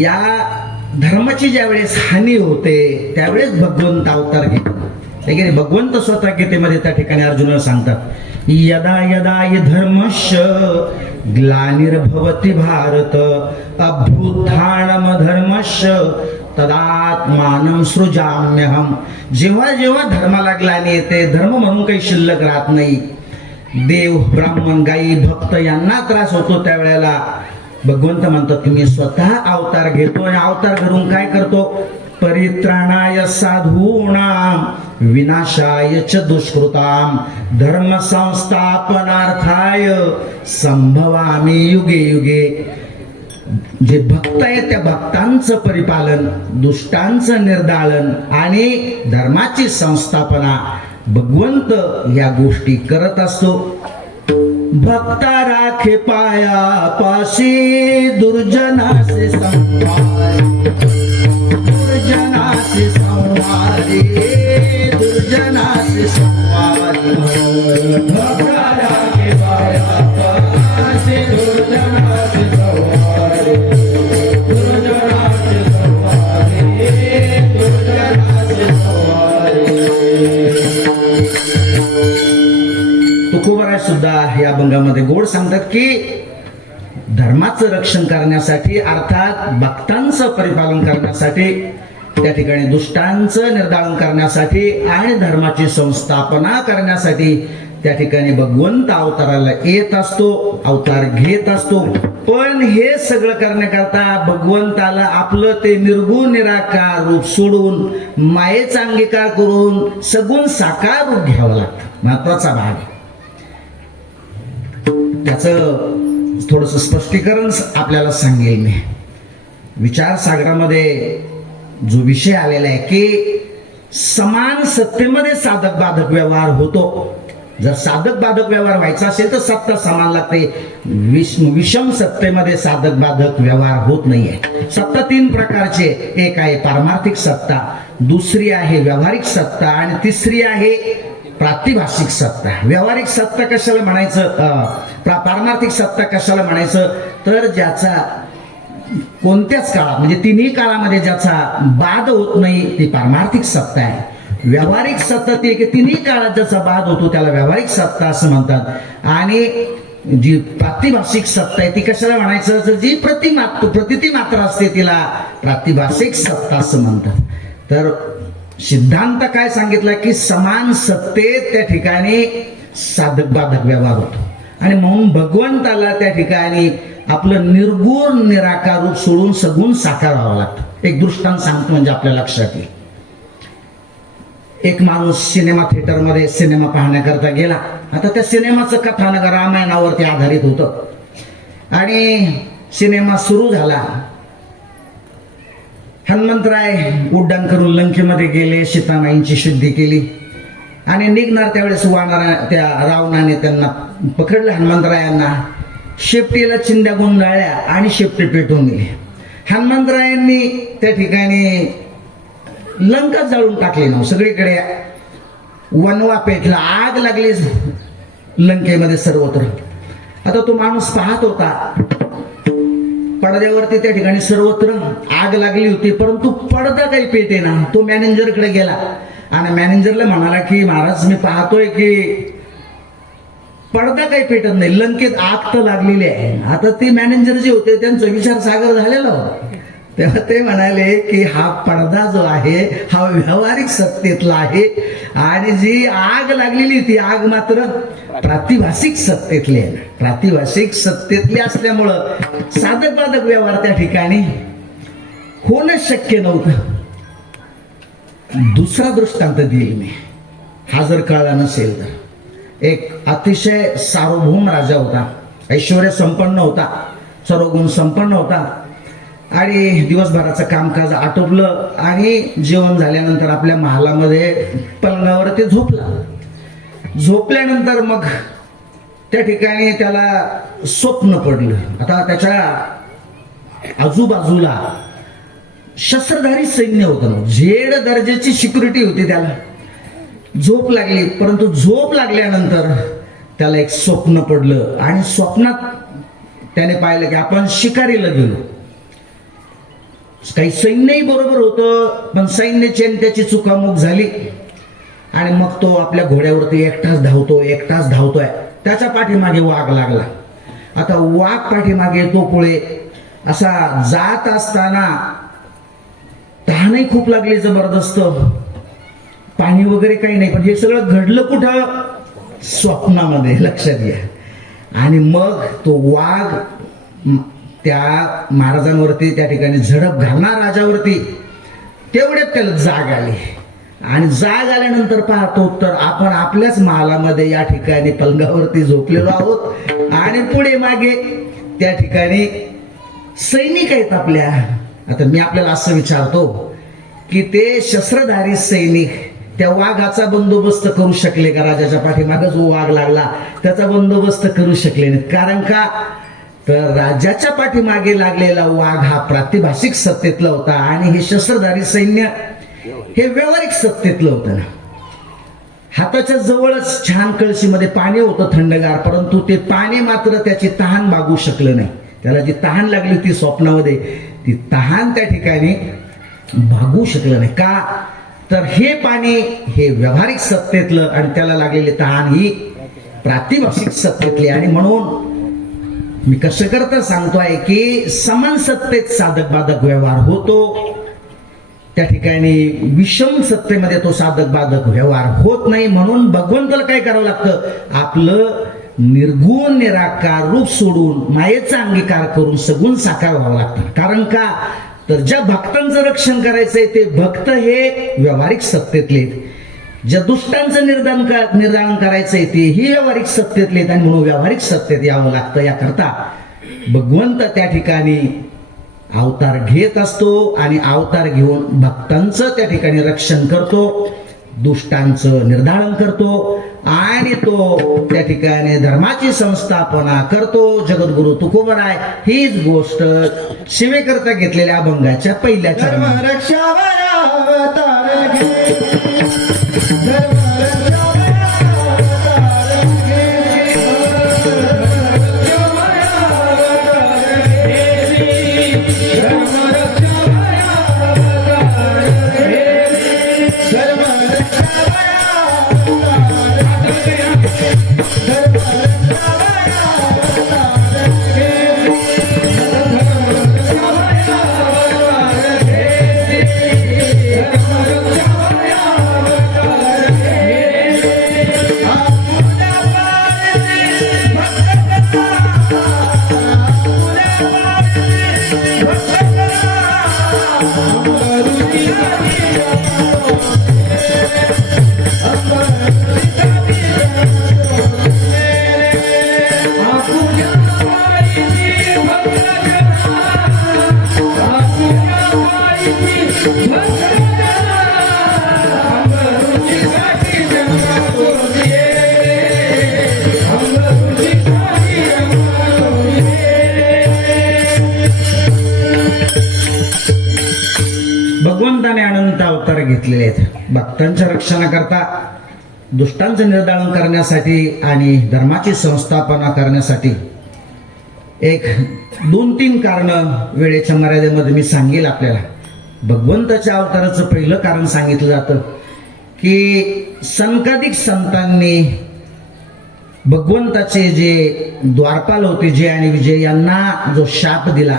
या धर्माची ज्यावेळेस हानी होते त्यावेळेस भगवंत अवतार घेतो. भगवंत स्वतः गीतेमध्ये त्या ठिकाणी अर्जुनाला सांगतात, यदा यदा हि धर्मस्य ग्लानिर्भवति भारत अभ्युत्थानम धर्मस्य तदात्मानं सृजाम्यहम. जेव्हा जेव्हा धर्माला ग्लानी येते, धर्म म्हणून काही शिल्लक राहत नाही, देव ब्राह्मण गायी भक्त यांना त्रास होतो, त्यावेळेला भगवंत म्हणतात की मी स्वतः अवतार घेतो. आणि अवतार करून काय करतो? परित्राणाय साधूनां विनाशाय च दुष्कृतां धर्म संस्थापनार्थाय संभवामि युगे युगे. जे भक्त आहेत त्या भक्तांचं परिपालन, दुष्टांचं निर्दालन आणि धर्माची संस्थापना भगवंत या गोष्टी करत असतो. भक्ता राखे पाया पाशी दुर्जनासे संहारी, दुर्जनासे संहारी, दुर्जनासे संहारी. भक्ता राखे पाया पाशी दुर्जनासे संहारी, दुर्जनासे संहारी, दुर्जनासे संहारी. तुकोबाराय सुद्धा या अभंगामध्ये गोड सांगतात की धर्माचं रक्षण करण्यासाठी, अर्थात भक्तांचं परिपालन करण्यासाठी, त्या ठिकाणी दुष्टांचं निर्दालन करण्यासाठी आणि धर्माची संस्थापना करण्यासाठी त्या ठिकाणी भगवंत अवताराला येत असतो, अवतार घेत असतो. पण हे सगळं करण्याकरता भगवंताला आपलं ते निर्गुण निराकार रूप सोडून मायेचा अंगीकार करून सगुण साकार रूप घ्यावं लागतं. महत्वाचा भाग आहे. त्याचं थोडंसं स्पष्टीकरण आपल्याला सांगेल मी. विचारसागरामध्ये जो विषय आलेला आहे की समान सत्तेमध्ये साधक बाधक व्यवहार होतो. जर साधक बाधक व्यवहार व्हायचा असेल तर सत्ता समान लागते. विषम सत्तेमध्ये साधक बाधक व्यवहार होत नाहीये. सत्ता 3 प्रकारचे, एक आहे पारमार्थिक सत्ता, दुसरी आहे व्यावहारिक सत्ता आणि तिसरी आहे प्रातिभाषिक सत्ता. व्यावहारिक सत्ता कशाला म्हणायचं, पारमार्थिक सत्ता कशाला म्हणायचं, तर ज्याचा कोणत्याच काळात म्हणजे 3ही काळामध्ये ज्याचा बाध होत नाही ती पारमार्थिक सत्ता आहे. व्यावहारिक सत्ता ती की 3ही काळात ज्याचा बाध होतो त्याला व्यावहारिक सत्ता असं म्हणतात. आणि जी प्रातिभाषिक सत्ता आहे ती कशाला म्हणायचं, तर जी प्रतिती मात्र असते तिला प्रातिभाषिक सत्ता असं म्हणतात. तर सिद्धांत काय सांगितलं की समान सत्तेत त्या ठिकाणी साधक बाधक व्यवहार होतो. आणि म्हणून भगवंताला त्या ठिकाणी आपलं निर्गुण निराकार रूप सोडून सगुण साकार व्हावं लागतं. एक दृष्टांत सांगतो म्हणजे आपल्या लक्षात येईल. एक माणूस सिनेमा थिएटरमध्ये सिनेमा पाहण्याकरता गेला. आता त्या सिनेमाचं कथानक रामायणावरती आधारित होतं आणि सिनेमा सुरू झाला. हनुमंतराय उड्डाण करून लंकेमध्ये गेले, सीतामाईंची शुद्धी केली आणि निघणार त्यावेळेस त्या रावणाने त्यांना पकडलं हनुमंतरायांना. शेपटीला चिंध्या गुंडाळल्या आणि शेपटी पेटवून दिली. हनुमंतरायांनी त्या ठिकाणी लंका जाळून टाकली ना, सगळीकडे वनवा पेटला, आग लागली लंकेमध्ये सर्वत्र. आता तो माणूस पाहत होता, पडद्यावरती त्या ठिकाणी सर्वत्र आग लागली होती, परंतु पडदा काही पेटेना. तो मॅनेजरकडे गेला आणि मॅनेजरला म्हणाला की महाराज, मी पाहतोय की पडदा काही पेटत नाही, लंकेत आग तर लागलेली आहे. आता ते मॅनेजर जे होते त्यांचा विचार सागर झालेला होता. तेव्हा ते म्हणाले की हा पडदा जो आहे हा व्यावहारिक सत्तेतला आहे आणि जी आग लागलेली ती आग मात्र प्रातिभाषिक सत्तेतली आहे. प्रातिभाषिक सत्तेतली असल्यामुळं साधक बाधक व्यवहार त्या ठिकाणी होणं शक्य नव्हतं. दुसरा दृष्टांत देईल मी, हा जर कळला नसेल तर. एक अतिशय सार्वभौम राजा होता, ऐश्वर्य संपन्न होता, सर्व गुण संपन्न होता आणि दिवसभराचं कामकाज आटोपलं आणि जेवण झाल्यानंतर आपल्या महालामध्ये पलंगावर ते झोपला. झोपल्यानंतर मग त्या ठिकाणी त्याला स्वप्न पडलं. आता त्याच्या आजूबाजूला शस्त्रधारी सैन्य होतं, झेड दर्जाची सिक्युरिटी होती. त्याला झोप लागली, परंतु झोप लागल्यानंतर त्याला एक स्वप्न पडलं आणि स्वप्नात त्याने पाहिलं की आपण शिकारीला गेलो. काही सैन्यही बरोबर होतं, पण सैन्याची आणि त्याची चुकामुक झाली आणि मग तो आपल्या घोड्यावरती एकटाच धावतोय. त्याच्या पाठीमागे वाघ लागला. आता वाघ पाठीमागे तो पुढे असा जात असताना तहानही खूप लागली जबरदस्त, पाणी वगैरे काही नाही, पण हे सगळं घडलं कुठं? स्वप्नामध्ये, लक्षात घ्या. आणि मग तो वाघ त्या महाराजांवरती त्या ठिकाणी झडप घालणार राजावरती. तेवढ्यात त्याला जाग आली आणि जाग आल्यानंतर पाहतो तर आपण आपल्याच महालामध्ये या ठिकाणी पलंगावरती झोपलेलो आहोत आणि पुढे मागे त्या ठिकाणी सैनिक आहेत आपल्या. आता मी आपल्याला असं विचारतो की ते शस्त्रधारी सैनिक त्या वाघाचा बंदोबस्त करू शकले का? राजाच्या पाठीमागे जो वाघ लागला त्याचा बंदोबस्त करू शकले नाही. कारण का तर राजाच्या पाठीमागे लागलेला वाघ हा प्रातिभाषिक सत्तेतला होता आणि हे शस्त्रधारी सैन्य हे व्यावहारिक सत्तेतलं होतं ना. हाताच्या जवळच छान कळशीमध्ये पाणी होतं थंडगार, परंतु ते पाणी मात्र त्याची तहान भागू शकलं नाही. त्याला जी तहान लागली होती स्वप्नामध्ये, ती तहान त्या ठिकाणी भागू शकलं नाही. का तर हे पाणी हे व्यावहारिक सत्तेतलं आणि त्याला लागलेली तहान ही प्रातिभाषिक सत्तेतली. आणि म्हणून मी कसं करता सांगतोय की समान सत्तेत साधक बाधक व्यवहार होतो, त्या ठिकाणी विषम सत्तेमध्ये तो साधक बाधक व्यवहार होत नाही. म्हणून भगवंताला काय करावं लागतं? आपलं निर्गुण निराकार रूप सोडून मायेचा अंगीकार करून सगुण साकार व्हावं लागतं. कारण का तर ज्या भक्तांचं रक्षण करायचंय ते भक्त हे व्यावहारिक सत्तेतले, ज्या दुष्टांचं निर्दान करायचंय ते ही व्यावहारिक सत्तेतले आणि म्हणून व्यावहारिक सत्तेत यावं लागतं. याकरता भगवंत त्या ठिकाणी अवतार घेत असतो आणि अवतार घेऊन भक्तांचं त्या ठिकाणी रक्षण करतो, दुष्टांचं निर्धारण करतो आणि तो त्या ठिकाणी धर्माची संस्थापना करतो. जगद्गुरु तुकोबराय हीच गोष्ट शिवेकरता घेतलेल्या अभंगाच्या पहिल्या चरणात. भगवंताने अनंत अवतार घेतलेले आहेत भक्तांच्या रक्षणाकरता. दुष्टांचं निर्दालन करण्यासाठी आणि धर्माची संस्थापना करण्यासाठी एक 2-3 कारणं वेळेच्या मर्यादेमध्ये मी सांगेल आपल्याला. भगवंताच्या अवताराचं पहिलं कारण सांगितलं जातं की संकाधिक संतांनी भगवंताचे जे द्वारपाल होते जय आणि विजय यांना जो शाप दिला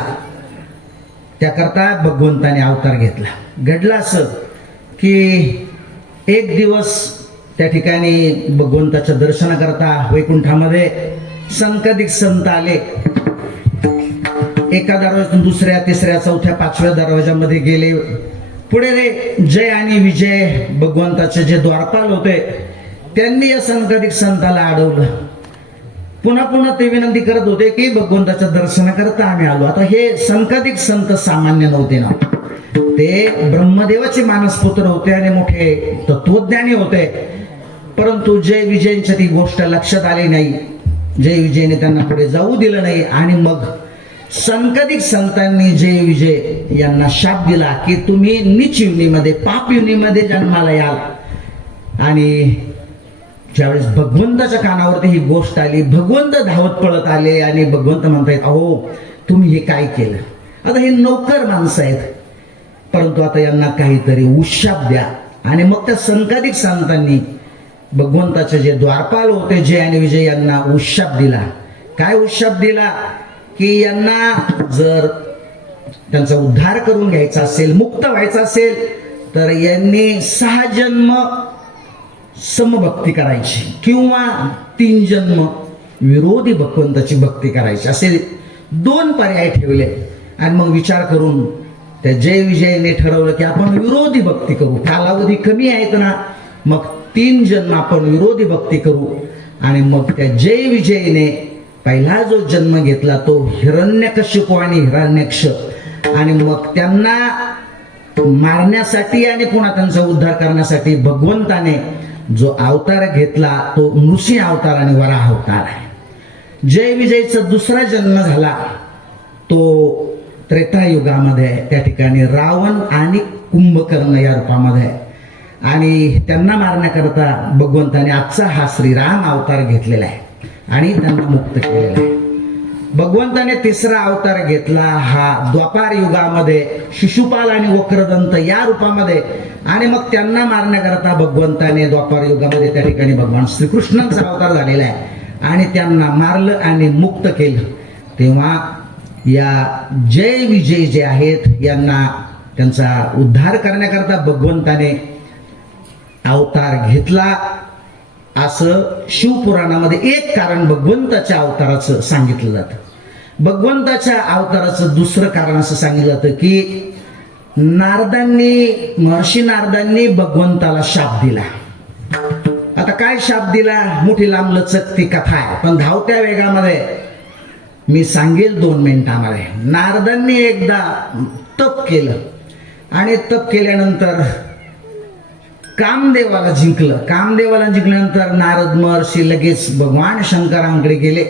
त्याकरता भगवंताने अवतार घेतला. घडलं असं की एक दिवस त्या ठिकाणी भगवंताच्या दर्शनाकरता वैकुंठामध्ये संकाधिक संत आले. एका दरवाजातून दुसऱ्या, तिसऱ्या, चौथ्या, 5व्या दरवाजामध्ये गेले. पुढे रे जय आणि विजय भगवंताचे जे द्वारपाल होते त्यांनी या संकाधिक संताला अडवलं. पुन्हा पुन्हा ते विनंती करत होते की भगवंताच्या दर्शनाकरता आम्ही आलो. आता हे संकाधिक संत सामान्य नव्हते ना, ते ब्रह्मदेवाचे मानसपुत्र होते आणि मोठे तत्वज्ञानी होते. परंतु जय विजयच्या ती गोष्ट लक्षात आली नाही. जय विजयने त्यांना पुढे जाऊ दिलं नाही आणि मग संकाधिक संतांनी जय विजय यांना शाप दिला की तुम्ही नीच योनीमध्ये, पाप योनीमध्ये जन्माला याल. आणि ज्यावेळेस भगवंताच्या कानावरती ही गोष्ट आली, भगवंत धावत पळत आले आणि भगवंत म्हणतायत अहो तुम्ही हे काय केलं. आता हे नौकर माणसं आहेत, परंतु आता यांना काहीतरी उशाप द्या. आणि मग त्या संकाधिक संतांनी भगवंताचे जे द्वारपाल होते जय आणि विजय यांना उशाप दिला. काय उशाप दिला की यांना जर त्यांचा उद्धार करून घ्यायचा असेल, मुक्त व्हायचा असेल तर यांनी 6 जन्म समभक्ती करायची किंवा 3 जन्म विरोधी भगवंताची भक्ती करायची, असे 2 पर्याय ठेवले. आणि मग विचार करून त्या जय विजयने ठरवलं की आपण विरोधी भक्ती करू. कालावधी कमी आहेत ना, मग 3 जन्म आपण विरोधी भक्ती करू. आणि मग त्या जय विजयने पहिला जो जन्म घेतला तो हिरण्यकशिपू आणि हिरण्याक्ष. आणि मग त्यांना मारण्यासाठी आणि पुन्हा त्यांचा उद्धार करण्यासाठी भगवंताने जो अवतार घेतला तो नृसिंह अवतार आणि वराह अवतार आहे. जय विजयचा दुसरा जन्म झाला तो त्रेतायुगामध्ये, त्या ठिकाणी रावण आणि कुंभकर्ण या रूपामध्ये. आणि त्यांना मारण्याकरता भगवंताने आजचा हा श्रीराम अवतार घेतलेला आहे आणि त्यांना मुक्त केलेला आहे. भगवंताने तिसरा अवतार घेतला हा द्वापार युगामध्ये शिशुपाल आणि वक्रदंत या रूपामध्ये. आणि मग त्यांना मारण्याकरता भगवंताने द्वापार युगामध्ये त्या ठिकाणी भगवान श्रीकृष्णांचा अवतार झालेला आहे आणि त्यांना मारलं आणि मुक्त केलं. तेव्हा या जय विजय जे आहेत यांना त्यांचा उद्धार करण्याकरता भगवंताने अवतार घेतला असं शिवपुराणामध्ये एक कारण भगवंताच्या अवताराचं सांगितलं जातं. भगवंताच्या अवताराचं दुसरं कारण असं सांगितलं जातं की महर्षी नारदांनी भगवंताला शाप दिला. आता काय शाप दिला, मोठी लांबलचक ती कथा आहे, पण धावत्या वेगामध्ये मी सांगेल 2 मिनिटांमध्ये. नारदांनी एकदा तप केलं आणि तप केल्यानंतर कामदेवाला जिंकलं. कामदेवाला जिंकल्यानंतर नारद महर्षी लगेच भगवान शंकरांकडे गेले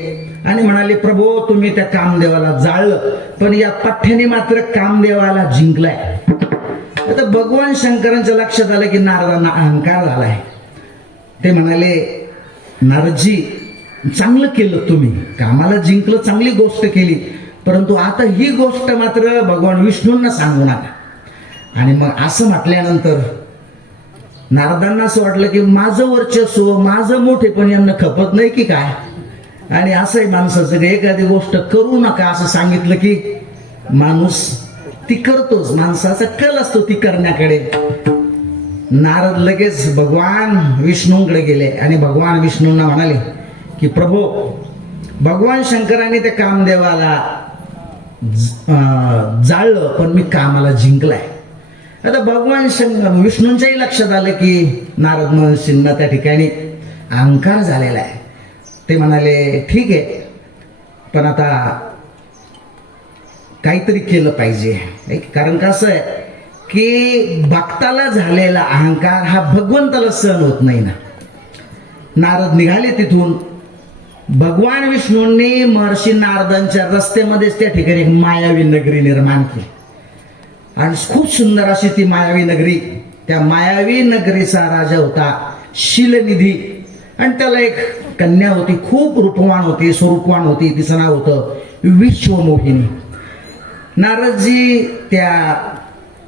आणि म्हणाले प्रभो तुम्ही त्या कामदेवाला जाळलं, पण या पठ्ठ्याने मात्र कामदेवाला जिंकलाय. आता भगवान शंकरांच्या लक्षात आलं की नारदांना अहंकार झालाय. ते म्हणाले नारदजी चांगलं केलं, तुम्ही कामाला जिंकलं, चांगली गोष्ट केली, परंतु आता ही गोष्ट मात्र भगवान विष्णूंना सांगू नका. आणि मग असं म्हटल्यानंतर नारदांना असं वाटलं की माझं वर्चस्व, माझं मोठेपण यांना खपत नाही की काय. आणि असंही माणसाचं की एखादी गोष्ट करू नका असं सांगितलं की माणूस ती करतोच, माणसाचा कल असतो ती करण्याकडे. नारद लगेच भगवान विष्णूंकडे गेले आणि भगवान विष्णूंना म्हणाले की प्रभो भगवान शंकरांनी त्या कामदेवाला जाळलं पण मी कामाला जिंकलाय. आता भगवान विष्णूंच्याही लक्षात आलं की नारद महर्षींना त्या ठिकाणी अहंकार झालेला आहे. ते म्हणाले ठीक आहे, पण आता काहीतरी केलं पाहिजे. कारण कसं आहे की भक्ताला झालेला अहंकार हा भगवंताला सहन होत नाही ना. नारद निघाले तिथून. भगवान विष्णूंनी महर्षी नारदांच्या रस्त्यामध्येच त्या ठिकाणी एक मायावी नगरी निर्माण केली आणि खूप सुंदर अशी ती मायावी नगरी. त्या मायावी नगरीचा राजा होता शीलनिधी, आणि त्याला एक कन्या होती, खूप रूपवान होती, स्वरूपवान होती. तिचं नाव होतं विश्वमोहिनी. नारदजी त्या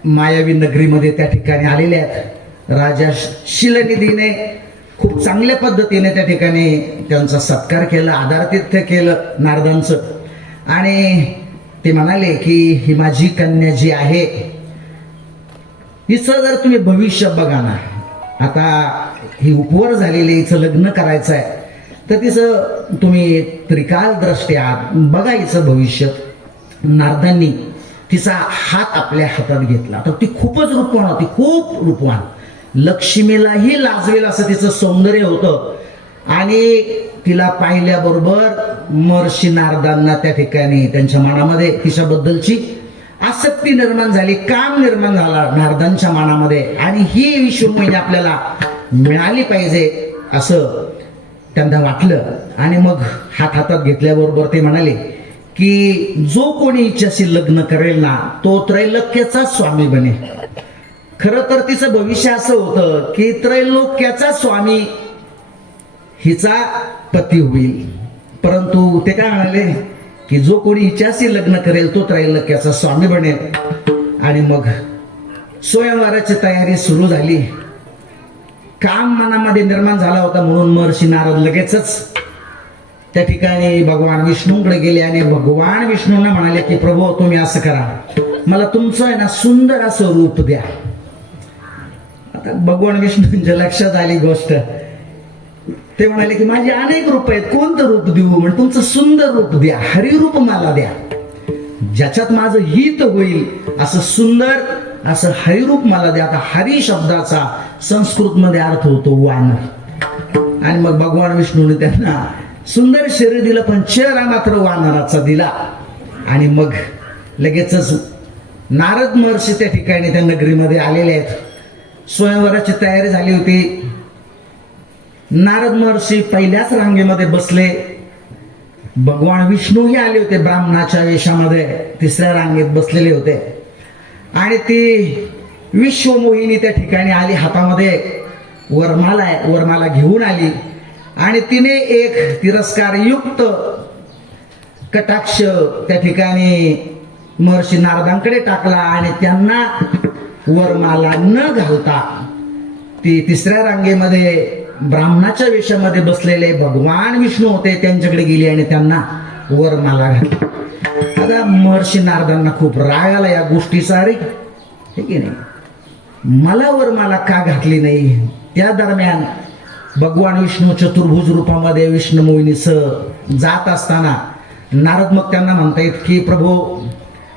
मायावी नगरीमध्ये त्या ठिकाणी आलेले आहेत. राजा शीलनिधीने खूप चांगल्या पद्धतीने त्या ठिकाणी त्यांचा सत्कार केला, आदरातिथ्य केलं नारदांचं. आणि ते म्हणाले की ही माझी कन्या जी आहे, हिचं जर तुम्ही भविष्य बघा ना, आता ही उपवर झालेली, हिचं लग्न करायचं आहे, तर तिचं तुम्ही त्रिकाल दृष्ट्या बघा हिचं भविष्य. नारदांनी तिचा हात आपल्या हातात घेतला. तर ती खूपच रूपवान होती, खूप रूपवान, लक्ष्मीलाही लाजवेल असं तिचं सौंदर्य होतं. आणि तिला पाहिल्याबरोबर महर्षी नारदांना त्या ठिकाणी त्यांच्या मनामध्ये तिच्याबद्दलची आसक्ती निर्माण झाली, काम निर्माण झाला नारदांच्या मनामध्ये. आणि ही विश्वमोहिनी आपल्याला मिळाली पाहिजे असं त्यांना वाटलं. आणि मग हात हातात घेतल्याबरोबर ते म्हणाले की जो कोणी हिच्याशी लग्न करेल ना, तो त्रैलोक्याचा स्वामी बने. खरं तर तिचं भविष्य असं होतं की त्रैलोक्याचा स्वामी हिचा पती होईल. परंतु ते काय म्हणाले की जो कोणी हिच्याशी लग्न करेल तो त्रैलोक्याचा स्वामी बनेल. आणि मग स्वयंवराची तयारी सुरू झाली. काम मनामध्ये निर्माण झाला होता म्हणून महर्षी नारद लगेचच त्या ठिकाणी भगवान विष्णूकडे गेले आणि भगवान विष्णूंना म्हणाले की प्रभू, तुम्ही असं करा, मला तुमचं आहे ना सुंदर असं रूप द्या. आता भगवान विष्णूंच्या लक्षात आली गोष्ट. ते म्हणाले की माझे अनेक रूप आहेत, कोणतं रूप देऊ? म्हणजे तुमचं सुंदर रूप द्या, हरिरूप मला द्या, ज्याच्यात माझं हित होईल असं सुंदर असं हरिरूप मला द्या. आता हरी शब्दाचा संस्कृत मध्ये अर्थ होतो वानर. आणि मग भगवान विष्णूने त्यांना सुंदर शरीर दिलं, पण चेहरा मात्र वानराचा दिला. आणि मग लगेचच नारद महर्षी त्या ठिकाणी त्या नगरीमध्ये आलेले आहेत. स्वयंवराची तयारी झाली होती. नारद महर्षी पहिल्याच रांगेमध्ये बसले. भगवान विष्णूही आले होते ब्राह्मणाच्या वेशामध्ये, तिसऱ्या रांगेत बसलेले होते. आणि ती विश्वमोहिनी त्या ठिकाणी आली, हातामध्ये वरमाला आहे, वरमाला घेऊन आली. आणि तिने एक तिरस्कारयुक्त कटाक्ष त्या ठिकाणी महर्षी नारदांकडे टाकला. आणि त्यांना वरमाला न घालता ती तिसऱ्या रांगेमध्ये ब्राह्मणाच्या वेशामध्ये बसलेले भगवान विष्णू होते, त्यांच्याकडे गेली आणि त्यांना वरमाला घातली. आता महर्षी नारदांना खूप राग आला या गोष्टीचा. अरे हे की नाही, मला वरमाला का घातली नाही? त्या दरम्यान भगवान विष्णू चतुर्भुज रूपामध्ये विष्णू मोहिनीसह जात असताना नारद मग त्यांना म्हणतायत की प्रभू,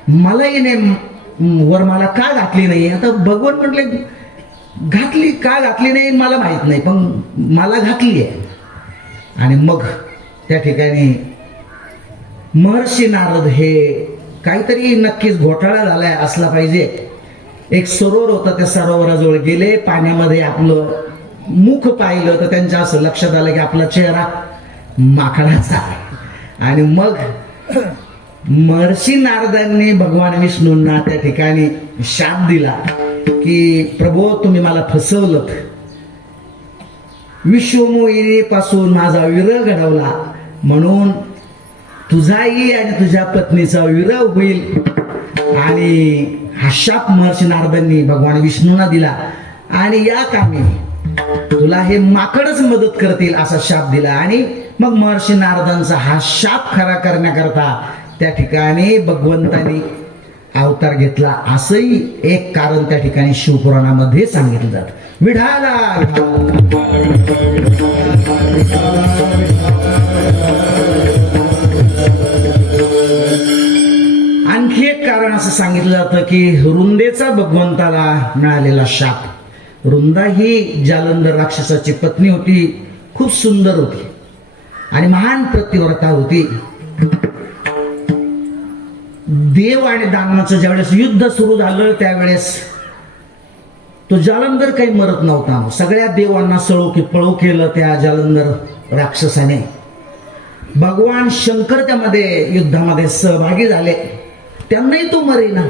मला हिने वरमाला का घातली नाही? आता भगवान म्हटले घातली का घातली नाही मला माहित नाही, पण मला घातली आहे. आणि मग त्या ठिकाणी महर्षी नारद हे काहीतरी नक्कीच घोटाळा झालाय असला पाहिजे. एक सरोवर होतं, त्या सरोवराजवळ गेले, पाण्यामध्ये आपलं मुख पाहिलं तर त्यांच्या असं लक्षात आलं की आपला चेहरा माकडाचा. आणि मग महर्षी नारदांनी भगवान विष्णूंना त्या ठिकाणी शाप दिला की प्रभू, तुम्ही मला फसवलं, विश्वमोहिनी पासून माझा विरह घडवला, म्हणून तुझाही आणि तुझ्या पत्नीचा विरह होईल. आणि हा शाप महर्षी नारदांनी भगवान विष्णूंना दिला. आणि या कामी तुला हे माकडच मदत करतील असा शाप दिला. आणि मग महर्षी नारदांचा हा शाप खरा करण्याकरता त्या ठिकाणी भगवंतांनी अवतार घेतला, असंही एक कारण त्या ठिकाणी शिवपुराणामध्ये सांगितलं जातं. विठाला आणखी एक कारण असं सांगितलं जातं की रुंदेचा भगवंताला मिळालेला शाप. रुंदा ही जालंधर राक्षसाची पत्नी होती, खूप सुंदर होती आणि महान प्रतिव्रता होती. देव आणि दानवाचं ज्यावेळेस युद्ध सुरू झालं त्यावेळेस तो जालंधर काही मरत नव्हता. सगळ्या देवांना सळो की पळो केलं त्या जालंधर राक्षसाने. भगवान शंकर त्यामध्ये युद्धामध्ये सहभागी झाले, त्यांनाही तो मरेना.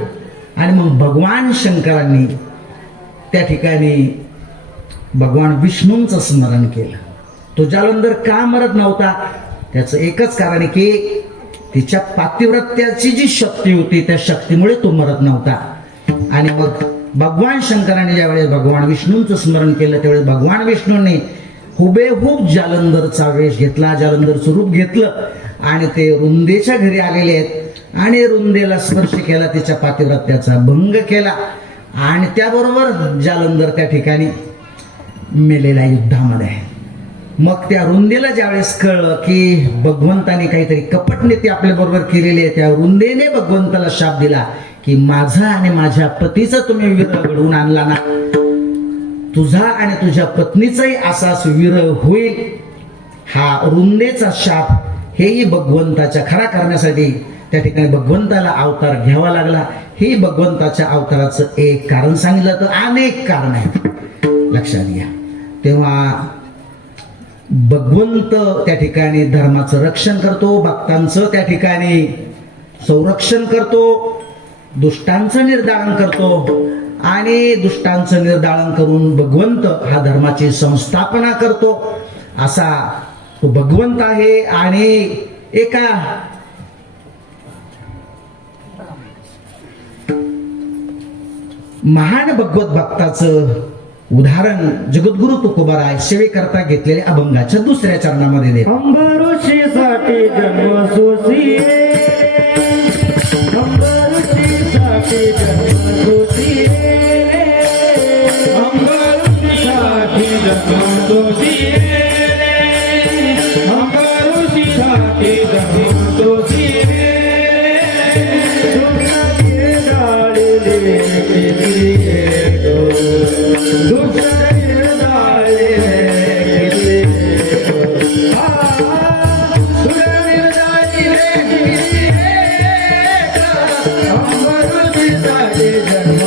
आणि मग भगवान शंकरांनी त्या ठिकाणी भगवान विष्णूंचं स्मरण केलं. तो जालंधर का मरत नव्हता? त्याचं एकच कारण आहे की तिच्या पातिव्रत्याची जी शक्ती होती त्या शक्तीमुळे तो मरत नव्हता. आणि मग भगवान शंकराने ज्यावेळेस भगवान विष्णूंचं स्मरण केलं त्यावेळेस भगवान विष्णूंनी हुबेहूब जालंधरचा वेश घेतला, जालंधरचं रूप घेतलं आणि ते रुंदेच्या घरी आलेले आहेत आणि रुंदेला स्पर्श केला, तिच्या पातिव्रत्याचा भंग केला आणि त्याबरोबर जालंधर त्या ठिकाणी मेलेल्या युद्धामध्ये. मग त्या रुंदेला ज्यावेळेस कळलं की भगवंताने काहीतरी कपटनीती आपल्या बरोबर केलेली आहे, त्या रुंदेने भगवंताला शाप दिला की माझा आणि माझ्या पतीचा तुम्ही विरह घडवून आणला ना, तुझा आणि तुझ्या पत्नीचाही असाच विरह होईल. हा रुंदेचा शाप हेही भगवंताच्या खरा करण्यासाठी त्या ठिकाणी भगवंताला अवतार घ्यावा लागला. हे भगवंताच्या अवताराचं एक कारण सांगितलं तर अनेक कारण आहेत, लक्षात घ्या. तेव्हा भगवंत त्या ठिकाणी धर्माचं रक्षण करतो, भक्तांचं त्या ठिकाणी संरक्षण करतो, दुष्टांचं निर्दालन करतो आणि दुष्टांचं निर्दालन करून भगवंत हा धर्माची संस्थापना करतो. असा तो भगवंत आहे. आणि एका महान भगवत भक्ताचं उदाहरण जगद्गुरु तुकोबाराय सेवेकरता घेतलेल्या अभंगाच्या दुसऱ्या चरणामध्ये देत. अंबऋषीसाठी जन्म सोसिये, अंबऋषीसाठी जन्म सोसिये, अंबऋषीसाठी जन्म सोसिये, अंबऋषीसाठी जन्म सोसिये. दुःखाचे डाळिले किती गो, दुःखाचे डाळिले किती गो, अंबऋषीसाठी जन्म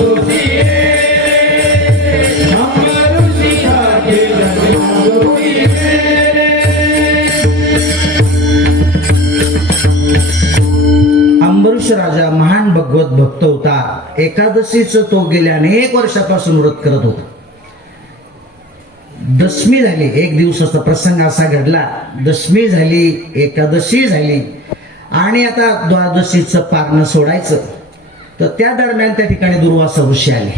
सोसिये, अंबऋषीसाठी जन्म सोसिये. अंबरीश राजा महान भगवत भक्त होता. एकादशीच तो गेल्या अनेक वर्षापासून व्रत करत होता. दशमी झाली, एक दिवसाचा प्रसंग असा घडला, दशमी झाली, एकादशी झाली आणि आता द्वादशीचं पारणं सोडायचं. तर त्या दरम्यान त्या ठिकाणी दुर्वासा ऋषी आले.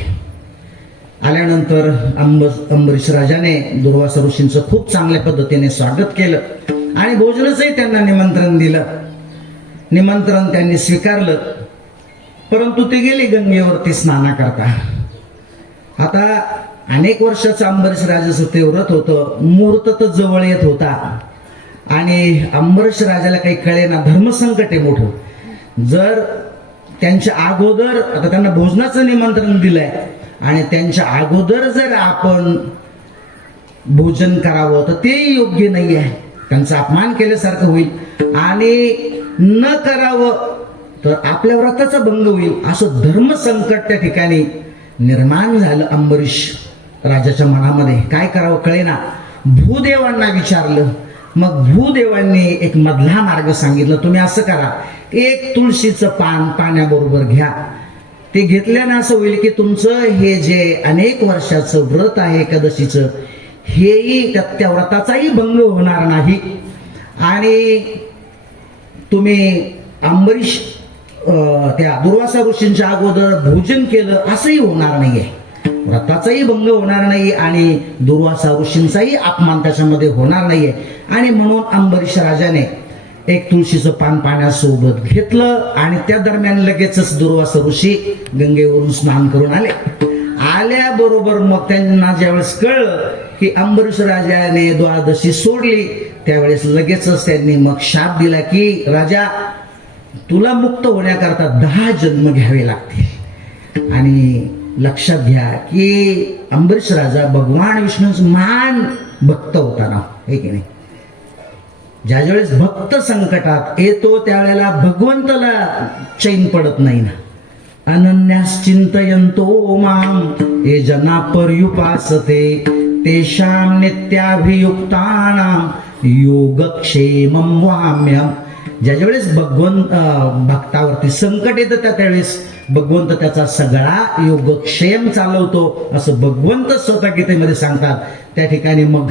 आल्यानंतर अंबरीश राजाने दुर्वासा ऋषींचं खूप चांगल्या पद्धतीने स्वागत केलं आणि भोजनाचंही त्यांना निमंत्रण दिलं. निमंत्रण त्यांनी स्वीकारलं, परंतु ते गेले गंगेवरती स्नाना करता. आता अनेक वर्षाचं अंबरीश राजाचं ते व्रत होतं, मुहूर्त तर जवळ येत होता आणि अंबरीश राजाला काही कळेना, धर्मसंकट आहे मोठं. जर त्यांच्या अगोदर, आता त्यांना भोजनाचं निमंत्रण दिलंय आणि त्यांच्या अगोदर जर आपण भोजन करावं तर ते योग्य नाही आहे, त्यांचा अपमान केल्यासारखं होईल आणि न करावं तर आपल्या व्रताचा भंग होईल, असं धर्मसंकट त्या ठिकाणी निर्माण झालं अंबरीश राजाच्या मनामध्ये. काय करावं कळेना. भूदेवांना विचारलं. मग भूदेवांनी एक मधला मार्ग सांगितला, तुम्ही असं करा, एक तुळशीचं पान पाण्याबरोबर घ्या. ते घेतल्यानं असं होईल की तुमचं हे जे अनेक वर्षाचं व्रत आहे एकादशीचं, हेही त्या व्रताचाही भंग होणार नाही आणि तुम्ही अंबरीश त्या दुर्वासा ऋषींच्या अगोदर भोजन केलं असंही होणार नाहीये, व्रताचाही भंग होणार नाही आणि दुर्वासा ऋषींचाही अपमान त्याच्यामध्ये होणार नाहीये. आणि म्हणून अंबरीश राजाने एक तुळशीचं पान पाण्यासोबत घेतलं आणि त्या दरम्यान लगेचच दुर्वासा ऋषी गंगेवरून स्नान करून आले. आल्याबरोबर मग त्यांना ज्यावेळेस कळलं की अंबरीश राजाने द्वादशी सोडली, त्यावेळेस लगेचच त्यांनी मग शाप दिला की राजा, तुला मुक्त होण्याकरता 10 जन्म घ्यावे लागतील. आणि लक्षात घ्या की अंबरीश राजा भगवान विष्णूंचा महान भक्त होता ना, हे की नाही. ज्यावेळेस भक्त संकटात येतो त्यावेळेला भगवंताला चैन पडत नाही ना. अनन्यास चिंतयन्तो माम ये जना पर्युपासते तेषां नित्याभियुक्तानां योगक्षेमं वाम्यम. ज्यावेळेस भक्तावरती संकट येतं त्यावेळेस भगवंत त्याचा सगळा योगक्षेम चालवतो असं भगवंत स्वतः गीतेमध्ये सांगतात. त्या ठिकाणी मग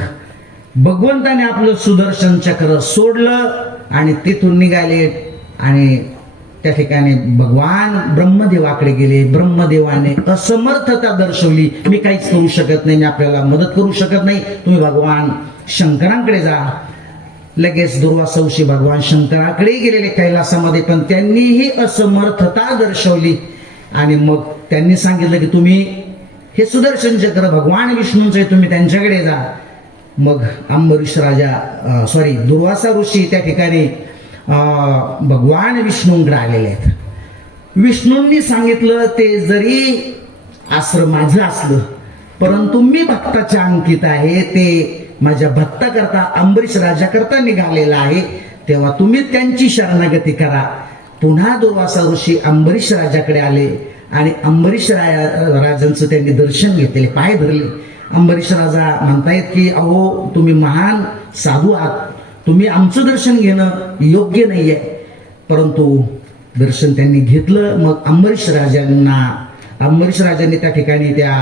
भगवंताने आपलं सुदर्शन चक्र सोडलं आणि तिथून निघाले आणि त्या ठिकाणी भगवान ब्रह्मदेवाकडे गेले. ब्रह्मदेवाने असमर्थता दर्शवली, मी काहीच करू शकत नाही, मी आपल्याला मदत करू शकत नाही, तुम्ही भगवान शंकरांकडे जा. लगेच दुर्वासौशी भगवान शंकराकडे गेलेले कैलासामध्ये, पण त्यांनीही असमर्थता दर्शवली आणि मग त्यांनी सांगितलं की तुम्ही हे सुदर्शन चक्र भगवान विष्णूंचे, तुम्ही त्यांच्याकडे जा. मग अंबरीश राजा दुर्वासा ऋषी त्या ठिकाणी भगवान विष्णूंकडे आलेले आहेत. विष्णूंनी सांगितलं ते जरी आश्रम माझं असलं परंतु मी भक्ताच्या अंकित आहे, ते माझ्या भक्ताकरता अंबरीश राजाकरता निघालेला आहे, तेव्हा तुम्ही त्यांची शरणागती करा. पुन्हा दुर्वासा ऋषी अंबरीश राजाकडे आले आणि अंबरीश राजांचं त्यांनी दर्शन घेतले, पाय धरले. अंबरीश राजा म्हणतायत की अहो तुम्ही महान साधू आहात, तुम्ही आमचं दर्शन घेणं योग्य नाही आहे. परंतु दर्शन त्यांनी घेतलं. मग अंबरीश राजांनी त्या ठिकाणी त्या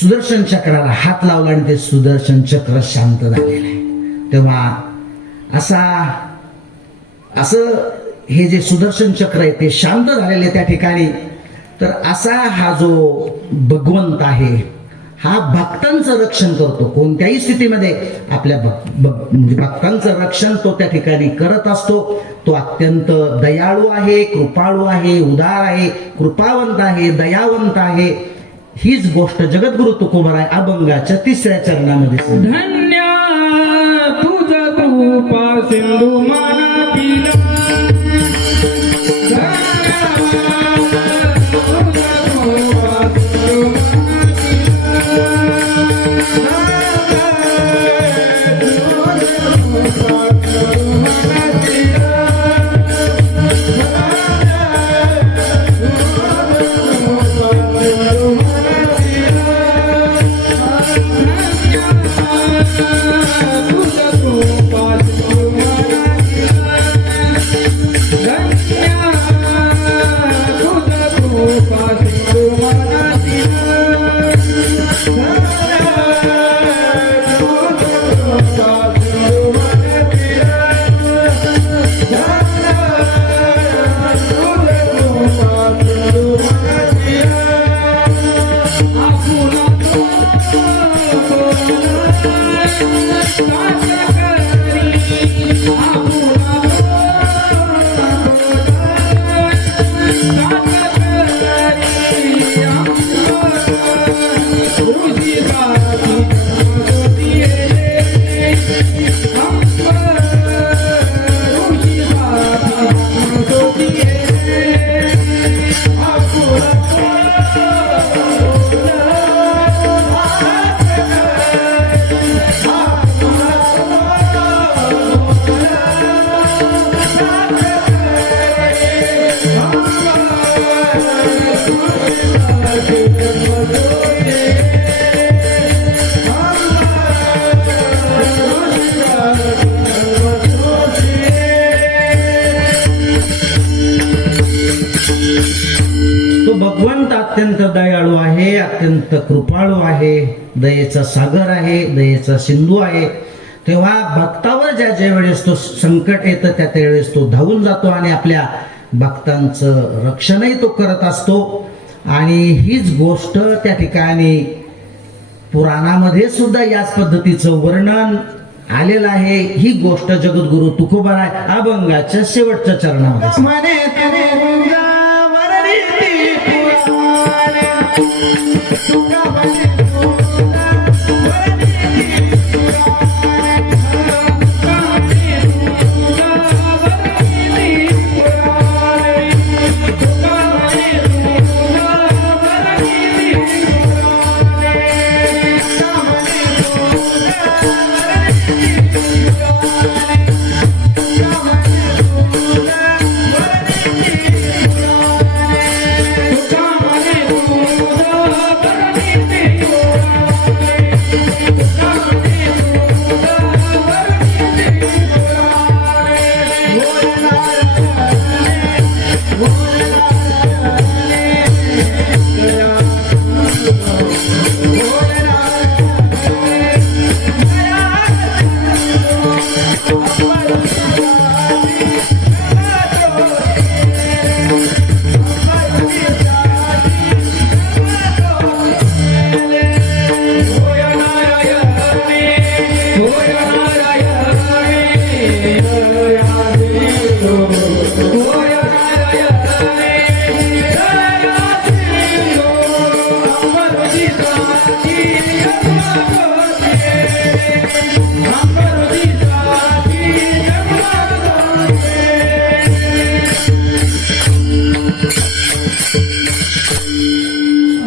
सुदर्शन चक्राला हात लावला आणि ते सुदर्शन चक्र शांत झालेलं आहे. तेव्हा असं हे जे सुदर्शन चक्र आहे ते शांत झालेले त्या ठिकाणी. तर असा हा जो भगवंत आहे हा भक्तांचं रक्षण करतो. कोणत्याही स्थितीमध्ये आपल्या म्हणजे भक्तांचं रक्षण तो त्या ठिकाणी करत असतो. तो अत्यंत दयाळू आहे, कृपाळू आहे, उदार आहे, कृपावंत आहे, दयावंत आहे. हीच गोष्ट जगद्गुरु तुकोबाराय अभंगाच्या 3ऱ्या चरणामध्ये सांगतात. धन्य तुझ कृपा सिंधू मानविला. तो भगवंत अत्यंत दयाळू आहे, अत्यंत कृपाळू आहे, दयेचा सागर आहे, दयेचा सिंधू आहे. तेव्हा भक्तावर ज्या वेळेस तो संकट येतं त्या वेळेस तो धावून जातो आणि आपल्या भक्तांचं रक्षणही तो करत असतो. आणि हीच गोष्ट त्या ठिकाणी पुराणामध्ये सुद्धा याच पद्धतीचं वर्णन आलेलं आहे. ही गोष्ट जगद्गुरु तुकोबाराय अभंगाच्या शेवटच्या चरणामध्ये मने तने वरणी पुराण तुका बने Thank you.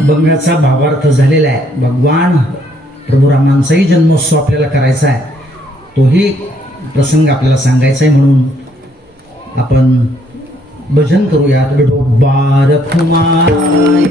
अभंगाचा भावार्थ झालेला आहे. भगवान प्रभू रामांचाही जन्मोत्सव आपल्याला करायचा आहे, तोही प्रसंग आपल्याला सांगायचा आहे. म्हणून आपण भजन करूयात. विठोबा रखुमाई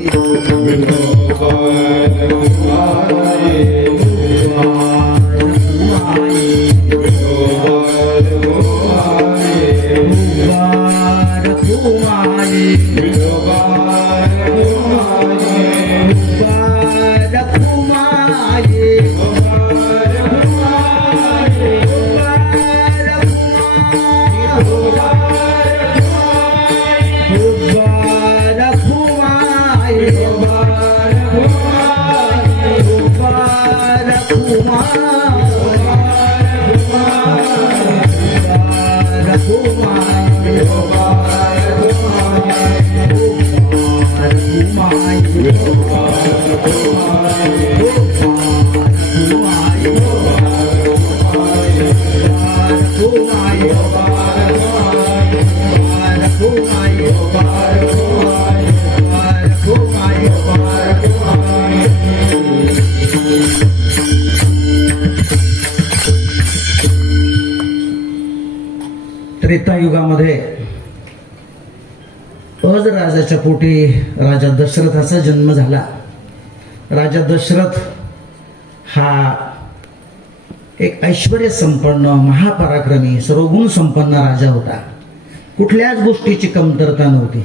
त्रेतायुगामध्ये अज राजाच्या पोटी राजा दशरथाचा जन्म झाला. राजा दशरथ हा एक ऐश्वर्य संपन्न, महापराक्रमी, सर्वगुण संपन्न राजा होता. कुठल्याच गोष्टीची कमतरता नव्हती.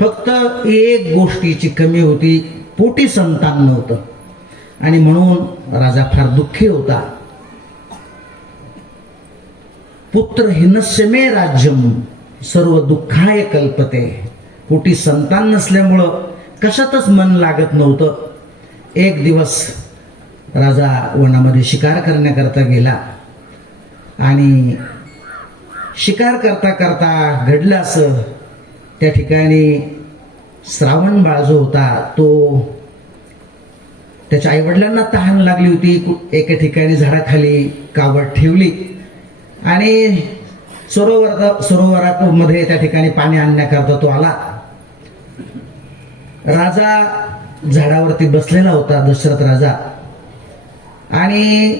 फक्त एक गोष्टीची कमी होती, पोटी संतान नव्हतं. आणि म्हणून राजा फार दुःखी होता. पुत्र हिनस्य मे राज्यम सर्व दुःखाय कल्पते. पोटी संतान नसल्यामुळं कशातच मन लागत नव्हतं. एक दिवस राजा वनामध्ये शिकार करण्याकरता गेला आणि शिकार करता करता घडलं असं, त्या ठिकाणी श्रावण बाळ जो होता तो, त्याच्या आईवडिलांना तहान लागली होती. एका ठिकाणी झाडाखाली कावड ठेवली आणि सरोवरामध्ये त्या ठिकाणी पाणी आणण्याकरता तो आला. राजा झाडावरती बसलेला होता, दशरथ राजा, आणि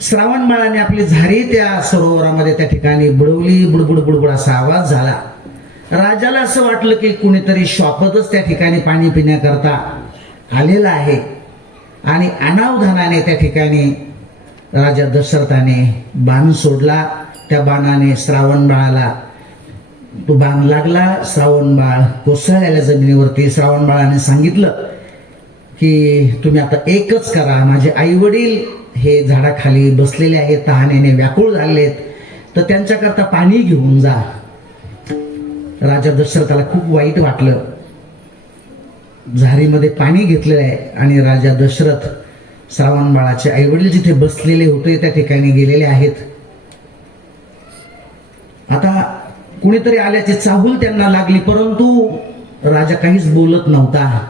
श्रावण बाळाने आपली झारी त्या सरोवरामध्ये त्या ठिकाणी बुडवली. बुडबुड बुडबुड असा आवाज झाला. राजाला असं वाटलं की कुणीतरी श्वापतच त्या ठिकाणी पाणी पिण्याकरता आलेला आहे. आणि अनावधानाने त्या ठिकाणी राजा दशरथाने बाण सोडला. त्या बाणाने श्रावण बाळाला तो बाण लागला. श्रावण बाळ कोसळलेल्या जमिनीवरती. श्रावण बाळाने सांगितलं की तुम्ही आता एकच करा, माझे आई वडील हे झाडाखाली बसलेले आहेत, तहानेने व्याकुळ झालेत, तर त्यांच्याकरता पाणी घेऊन जा. राजा दशरथाला खूप वाईट वाटलं. झारीमध्ये पाणी घेतलेलं आहे आणि राजा दशरथ श्रावण बाळाचे आई वडील जिथे बसलेले होते त्या ठिकाणी गेलेले आहेत. आता कुणीतरी आल्याची चाहूल त्यांना लागली, परंतु राजा काहीच बोलत नव्हता.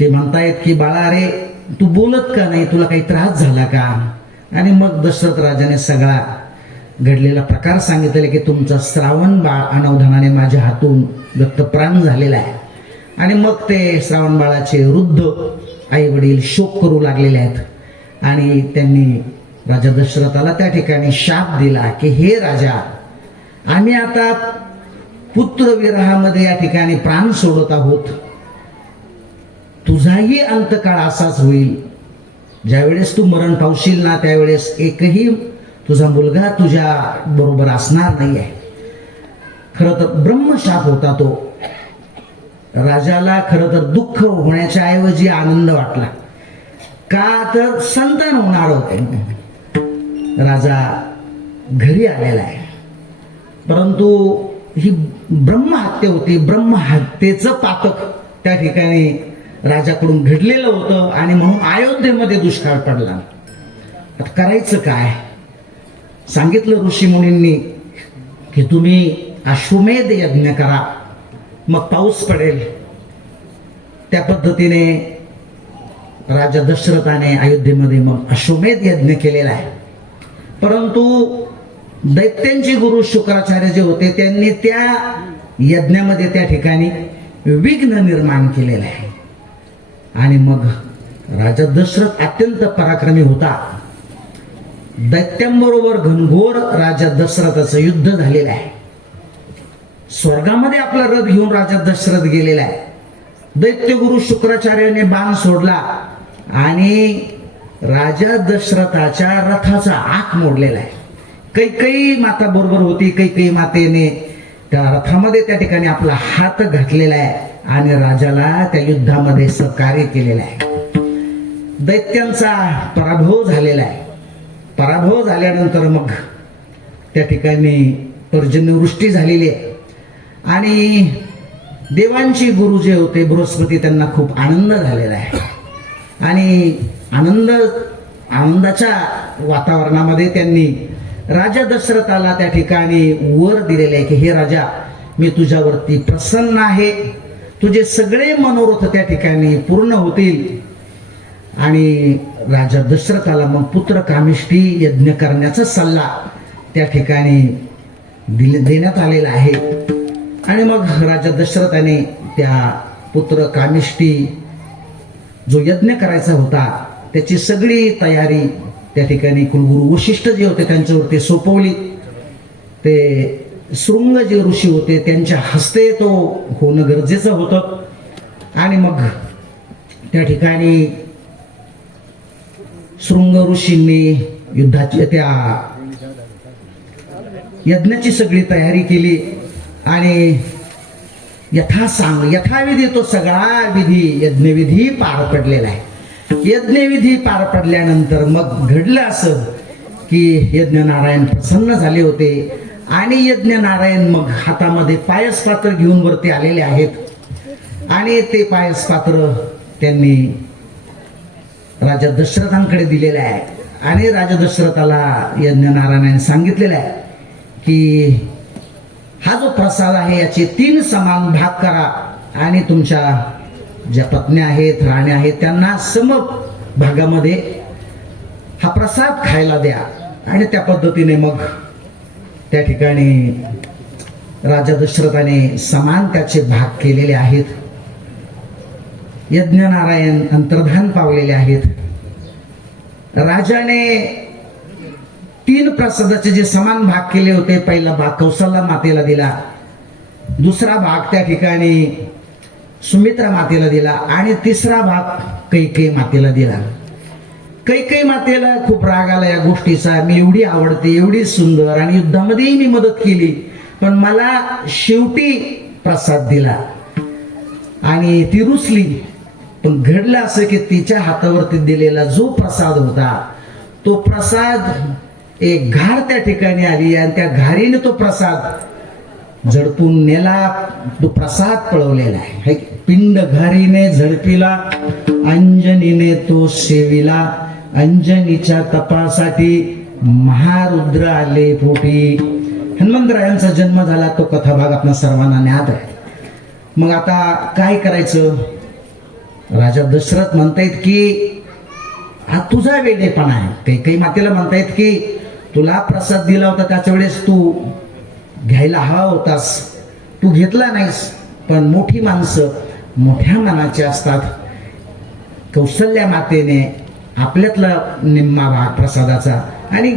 ते म्हणतायत की बाळा, अरे तू बोलत का नाही, तुला काही त्रास झाला का? आणि मग दशरथ राजाने सगळा घडलेला प्रकार सांगितले की तुमचा श्रावण बाळ अनावधानाने माझ्या हातून दत्तप्राण झालेला आहे. आणि मग ते श्रावण बाळाचे वृद्ध आई वडील शोक करू लागलेले आहेत आणि त्यांनी राजा दशरथाला त्या ठिकाणी शाप दिला की हे राजा, आम्ही आता पुत्रविरहामध्ये या ठिकाणी प्राण सोडत आहोत. तुझाही अंतकाळ असाच होईल. ज्यावेळेस तू मरण पावशील ना, त्यावेळेस एकही तुझा मुलगा तुझ्या बरोबर असणार नाही आहे. खरं तर ब्रह्मशाप होता तो. राजाला खरं तर दुःख होण्याच्या ऐवजी आनंद वाटला. का तर संतान होणार होते. राजा घरी आलेला आहे, परंतु ही ब्रह्महत्या होती. ब्रह्महत्येचं पातक त्या ठिकाणी राजाकडून घडलेलं होतं आणि म्हणून अयोध्येमध्ये दुष्काळ पडला. आता करायचं काय? सांगितलं ऋषी मुनींनी की तुम्ही अश्वमेध यज्ञ करा, मग पाऊस पडेल. त्या पद्धतीने राजा दशरथाने अयोध्येमध्ये मग अश्वमेध यज्ञ केलेला आहे. परंतु दैत्यांचे गुरु शुक्राचार्य जे होते त्यांनी त्या यज्ञामध्ये त्या ठिकाणी विघ्न निर्माण केलेलं आहे. आणि मग राजा दशरथ अत्यंत पराक्रमी होता. दैत्यांबरोबर घनघोर राजा दशरथाचं युद्ध झालेलं आहे. स्वर्गामध्ये आपला रथ घेऊन राजा दशरथ गेलेला आहे. दैत्यगुरु शुक्राचार्याने बाण सोडला आणि राजा दशरथाच्या रथाचा आख मोडलेला आहे. कैकेयी माता बरोबर होती. कैकेयी मातेने त्या रथामध्ये त्या ठिकाणी आपला हात घातलेला आहे आणि राजाला त्या युद्धामध्ये सहकार्य केलेलं आहे. दैत्यांचा पराभव झालेला आहे. पराभव झाल्यानंतर मग त्या ठिकाणी पर्जन्यवृष्टी झालेली आहे आणि देवांचे गुरु जे होते बृहस्पती त्यांना खूप आनंद झालेला आहे. आणि आनंदाच्या वातावरणामध्ये त्यांनी राजा दशरथाला त्या ठिकाणी वर दिलेले आहे की हे राजा, मी तुझ्यावरती प्रसन्न आहे. तुझे सगळे मनोरथ त्या ठिकाणी पूर्ण होतील. आणि राजा दशरथाला मग पुत्र कामिष्ठी यज्ञ करण्याचा सल्ला त्या ठिकाणी देण्यात आलेला आहे. आणि मग राजा दशरथाने त्या पुत्र कामिष्ठी जो यज्ञ करायचा होता त्याची सगळी तयारी त्या ठिकाणी कुलगुरू वशिष्ठ जे होते त्यांच्यावरती सोपवली. ते शृंग जे ऋषी होते त्यांच्या हस्ते तो होणं गरजेचं होतं. आणि मग त्या ठिकाणी शृंग ऋषींनी युद्धाची त्या यज्ञाची सगळी तयारी केली आणि यथाविधी तो सगळा विधी यज्ञविधी पार पडलेला आहे. यज्ञविधी पार पडल्यानंतर मग घडलं असं की यज्ञ नारायण प्रसन्न झाले होते आणि यज्ञ नारायण मग हातामध्ये पायस पात्र घेऊन वरती आलेले आहेत आणि ते पायस पात्र त्यांनी राजा दशरथांकडे दिलेलं आहे. आणि राजा दशरथाला यज्ञ नारायणाने सांगितलेलं आहे की हा जो प्रसाद आहे याचे 3 समान भाग करा आणि तुमच्या ज्या पत्न्या आहेत राण्या आहेत त्यांना सम भागामध्ये हा प्रसाद खायला द्या. आणि त्या पद्धतीने मग त्या ठिकाणी राजा दशरथाने समान त्याचे भाग केलेले आहेत. यज्ञ नारायण अंतर्धान पावलेले आहेत. राजाने 3 प्रसादाचे जे समान भाग केले होते, पहिला भाग कौशल्या मातेला दिला, दुसरा भाग त्या ठिकाणी सुमित्रा मातेला दिला आणि तिसरा भाग कैकेयी मातेला दिला. कैकेयी मातेला खूप राग आला या गोष्टीचा. मी एवढी आवडते, एवढी सुंदर आणि युद्धामध्येही मी मदत केली, पण मला शेवटी प्रसाद दिला आणि ती रुसली. पण घडलं असं की तिच्या हातावरती दिलेला जो प्रसाद होता तो प्रसाद एक घार त्या ठिकाणी आली आणि त्या घारीने तो प्रसाद झडपून नेला. तो प्रसाद पळवलेला आहे. पिंड घारीने झडपिला, अंजनीने तो सेविला, अंजनीच्या तपासाठी महारुद्र आले पोटी. हनुमंतरायांचा जन्म झाला तो कथाभाग आपल्या सर्वांना ज्ञात आहे. मग आता काय करायचं? राजा दशरथ म्हणतायत की हा तुझा वेडेपणा आहे. कैकेयी मातेला म्हणतायत की तुला प्रसाद दिला होता त्याच्या वेळेस तू घ्यायला हवा होतास, तू घेतला नाहीस. पण मोठी माणसं मोठ्या मनाचे असतात. कौशल्या मातेने आपल्यातला निम्मा भाग प्रसादाचा आणि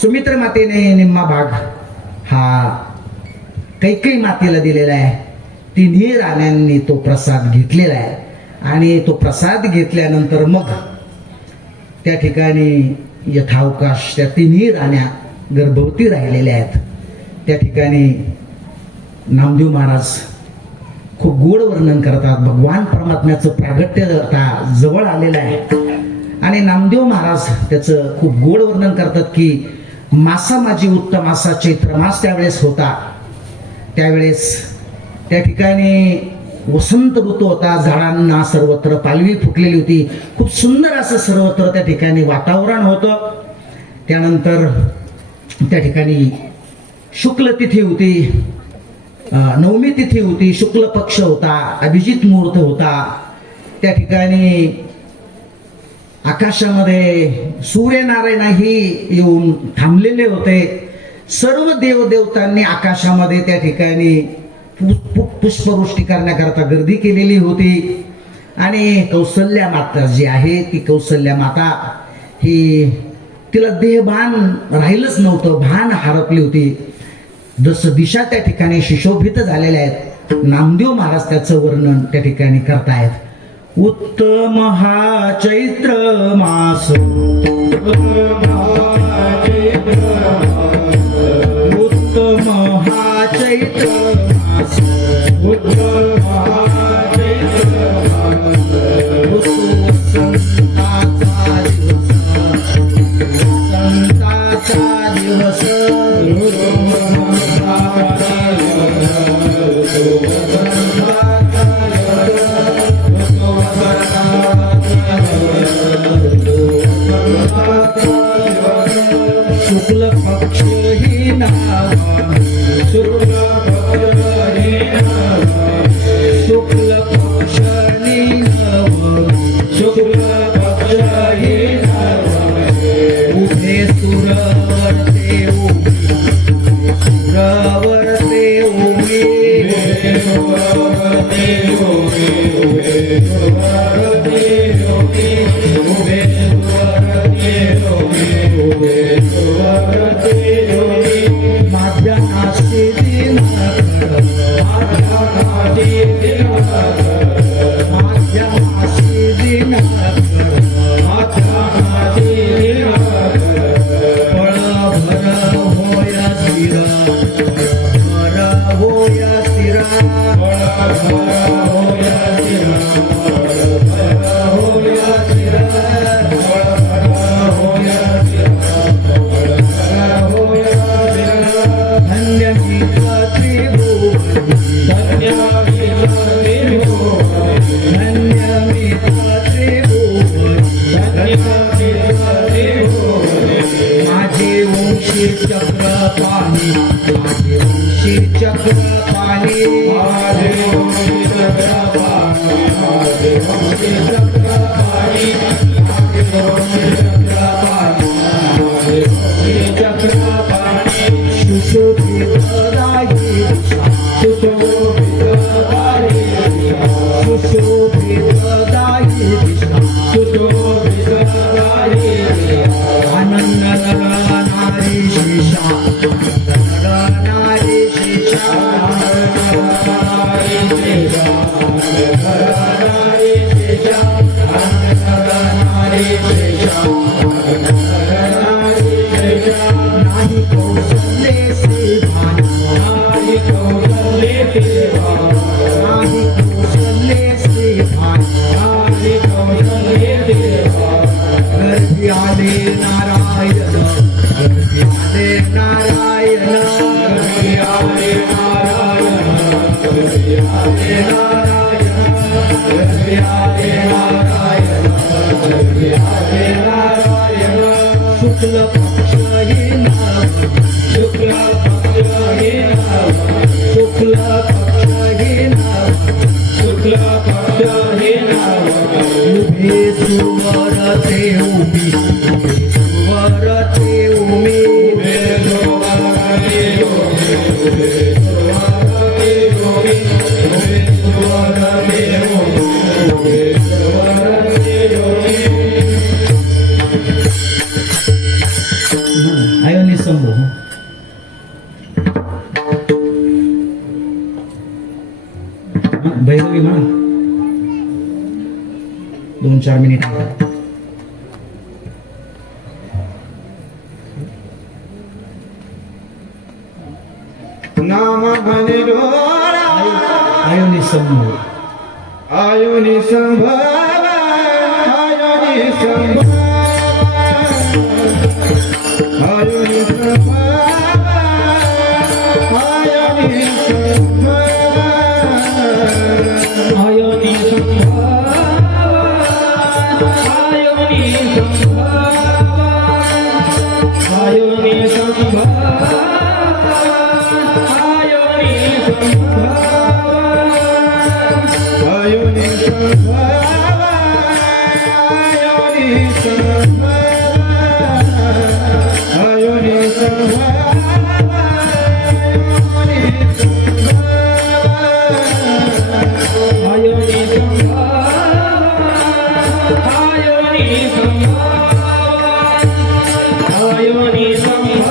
सुमित्रा मातेने निम्मा भाग हा कैकेयी मातेला दिलेला आहे. 3 राण्यांनी तो प्रसाद घेतलेला आहे आणि तो प्रसाद घेतल्यानंतर मग त्या ठिकाणी यथावकाश त्या 3 राण्या गर्भवती राहिलेल्या आहेत. त्या ठिकाणी नामदेव महाराज खूप गोड वर्णन करतात. भगवान परमात्म्याचं प्रागट्य आता जवळ आलेलं आहे आणि नामदेव महाराज त्याचं खूप गोड वर्णन करतात की मासा माझी उत्तम असा चैत्र मास त्यावेळेस होता. त्यावेळेस त्या ठिकाणी वसंत ऋतू होता. झाडांना सर्वत्र पालवी फुटलेली होती. खूप सुंदर असं सर्वत्र त्या ठिकाणी वातावरण होतं. त्यानंतर त्या ठिकाणी शुक्ल तिथी होती, नवमी तिथी होती, शुक्ल पक्ष होता, अभिजित मुहूर्त होता. त्या ठिकाणी आकाशामध्ये सूर्यनारायणही येऊन थांबलेले होते. सर्व देवदेवतांनी आकाशामध्ये त्या ठिकाणी पुष्पवृष्टी करण्याकरता गर्दी केलेली होती. आणि कौसल्या माता जी आहे ती कौसल्या माता ही तिला देहभान राहिलंच नव्हतं, भान हरपली होती. जसं दिशा त्या ठिकाणी सुशोभित झालेल्या आहेत. नामदेव महाराज त्याचं वर्णन त्या ठिकाणी करतायत. उत्तम हा चैत्र मास, उत्तम हा चैत्र मास, उत्तम हा चैत्र मास, उत्तम हा चैत्र मास, संताचा दिवस, शुक्ल पक्ष ही नाव, शुक्ल पक्ष ही नाव, शुक्ल पक्ष ही नाव, शुक्ल पक्ष ही नाव, उभे सुरवरते उभी, सुरवरते उभी, सुरवरते उभी, सुरवरते उभी, उभे सुरवरते उभी, सुरवरते उभी, माध्यमाशी दिनकर, माध्यमाशी दिनकर, माध्यमाशी दिनकर, माध्यमाशी दिनकर, फळ भर होय स्थिर, भर होय स्थिर, फळ भर होय स्थिर, भर होय स्थिर, फळ भर होय स्थिर, फळ होय स्थिर. धन्य मित्र त्रिभुवन, धन्य मित्र त्रिभुवन, धन्य मित्र त्रिभुवन, धन्य मित्र त्रिभुवन. माझे वंशी चक्र पाणी, माझे वंशी चक्र पाणी, माझे वंशी चक्र पाणी, माझे वंशी चक्र पाणी, माझे वंशी चक्र पाणी, माझे वंशी चक्र पाणी. सुशोभितदायी दिशा, सुशोभितदायी दिशा, सुशोभितदायी दिशा, सुशोभितदायी दिशा. आनंद नारी शेषा, आनंद नारी शेषा, आनंद नारी शेषा, आनंद नारी शेषा, आनंद नारी शेषा, आनंद नारी शेषा. नाही कौशल्ये से भान, नाही कौशल्ये से भान, नाही कौशल्ये से भान, नाही कौशल्ये से भान. गर्भी आले नारायण, गर्भी आले नारायण, गर्भी आले नारायण, गर्भी आले नारायण, गर्भी आले नारायण, गर्भी आले नारायण. शुक्ल पक्ष ही नाव, शुक्ल पक्ष ही नाव, शुक्ल पक्ष ही नाव, शुक्ल पक्ष ही नाव. उभे सुवरते उभी, उभे सुवरते उभी, उभे सुवरते उभी, उभे सुवरते उभी, उभे सुवरते उभी, उभे सुवरते उभी. आयो निसंभो. भैरवी म्हणा 2-4 मिनिट. नाम म्हणे डोळा, आयो निसंभो. संभव आयोनि संभव आयोनि संभव आयोनि संभव आयोनि संभव आयोनि संभव आयोनि संभव आयोनि संभव आयोनि संभव आयोनि संभव आयोनि संभव आयोनि संभव आयोनि संभव आयोनि संभव आयोनि संभव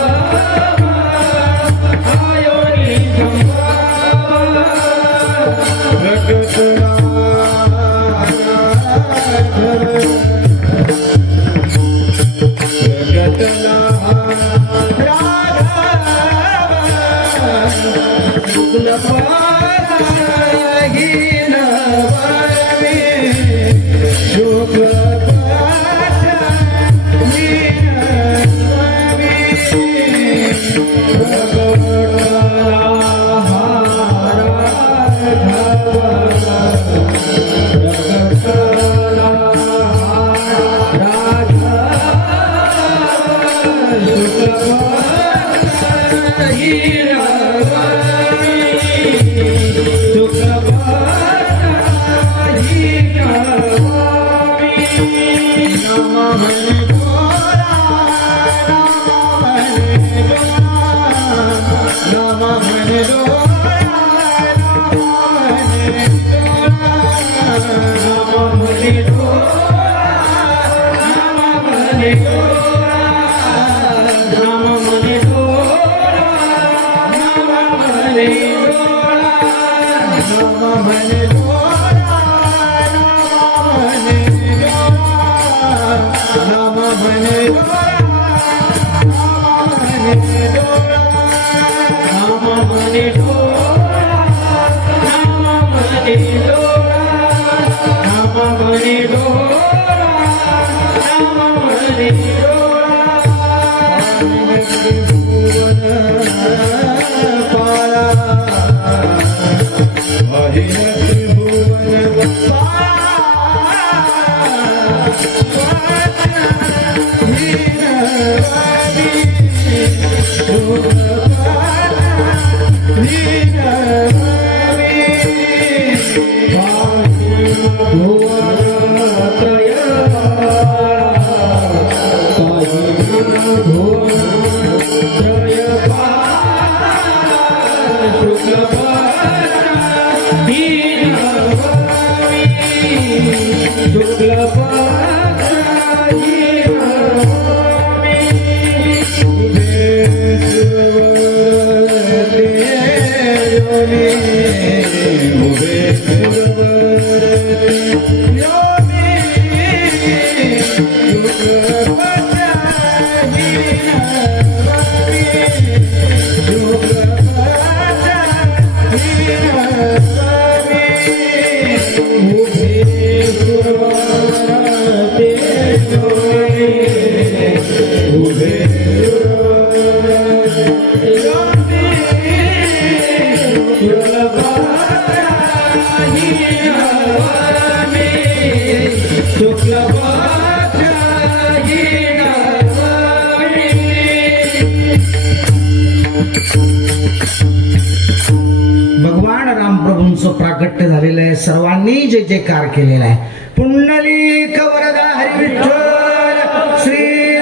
भगवान रामप्रभूंचं प्रागट्य झालेलं आहे. सर्वांनी जय जयकार केलेला आहे. पुंडलिक वरदा हरी विठ्ठल श्री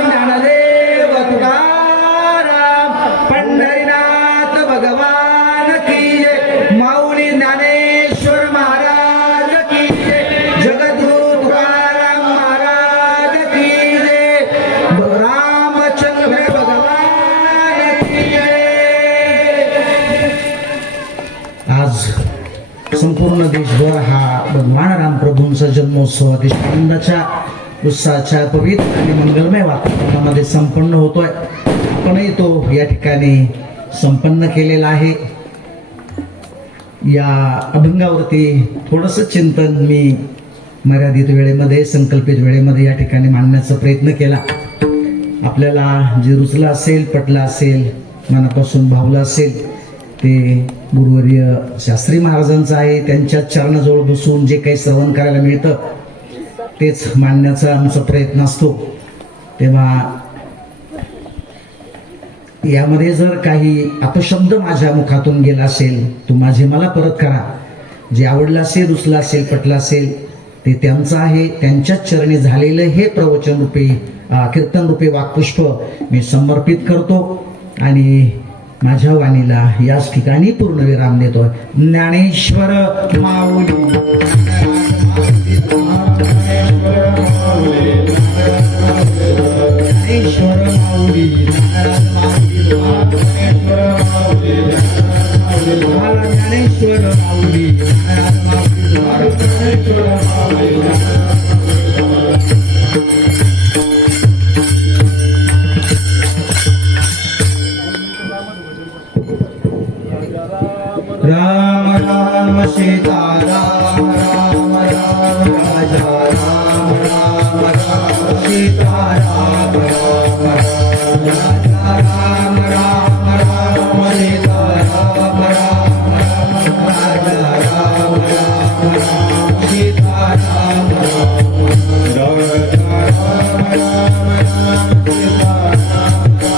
ज्ञानदेव तुकाराम पंढरीनाथ भगवान की जय. माऊली ज्ञानेश्वर महाराज की जय. जगद्गुरु तुकाराम महाराज की जय. रामचंद्र भगवान की जय. आज संपूर्ण देशभर हा भगवान रामप्रभूंचा जन्मोत्सव अतिशय आनंदाच्या उत्साहाच्या पवित्र आणि मंगलमय वातावरणामध्ये संपन्न होतोय. आपणही तो या ठिकाणी संपन्न केलेला आहे. या अभंगावरती थोडंसं चिंतन मी मर्यादित वेळेमध्ये, संकल्पित वेळेमध्ये या ठिकाणी मांडण्याचा प्रयत्न केला. आपल्याला जे रुचलं असेल, पटलं असेल, मनापासून भावलं असेल ते गुरुवर्य शास्त्री महाराजांचं आहे. त्यांच्या चरणाजवळ बसून जे काही श्रवण करायला मिळतं तेच मांडण्याचा आमचा प्रयत्न असतो. तेव्हा यामध्ये जर काही अपशब्द माझ्या मुखातून गेला असेल तो माझे मला परत करा. जे आवडलं असेल, रुचलं असेल, पटलं असेल ते त्यांचं आहे. त्यांच्याच चरणी झालेलं हे प्रवचन रूपी कीर्तन रूपी वाक्पुष्प मी समर्पित करतो आणि माझ्या वाणीला याच ठिकाणी पूर्णविराम देतो. ज्ञानेश्वर माऊली ज्ञानेश्वर माऊली ज्ञानेश्वर माऊली राम राम सीता राम राम राम राजा राम राम राम सीता राम राम राम राजा राम राम राम सीता राम राम राम राजा राम राम राम सीता राम राम राजा राम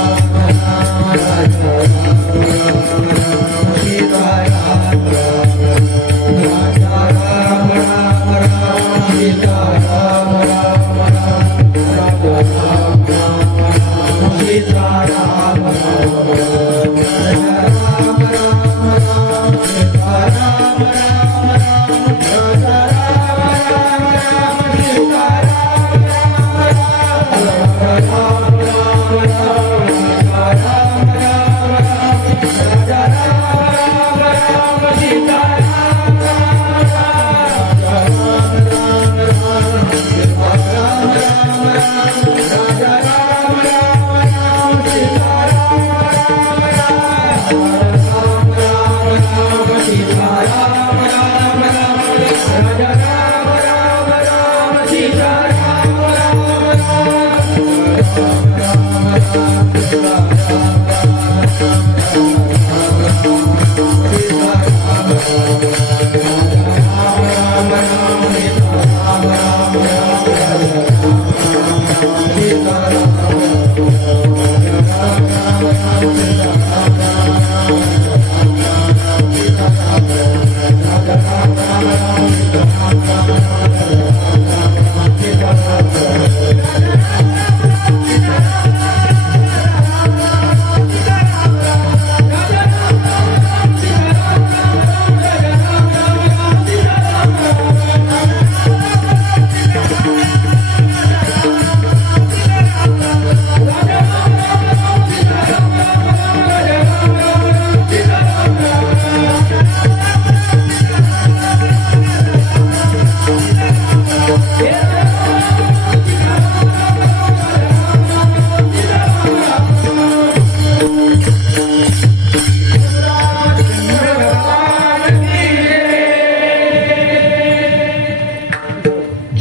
राम राम सीता राम राम राजा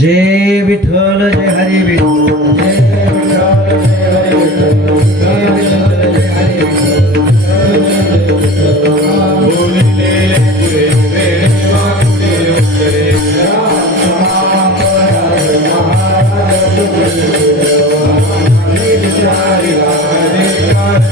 जय विठ्ठल जय हरी विठ्ठल जय विठ्ठल जय हरी विठ्ठल जय विठ्ठल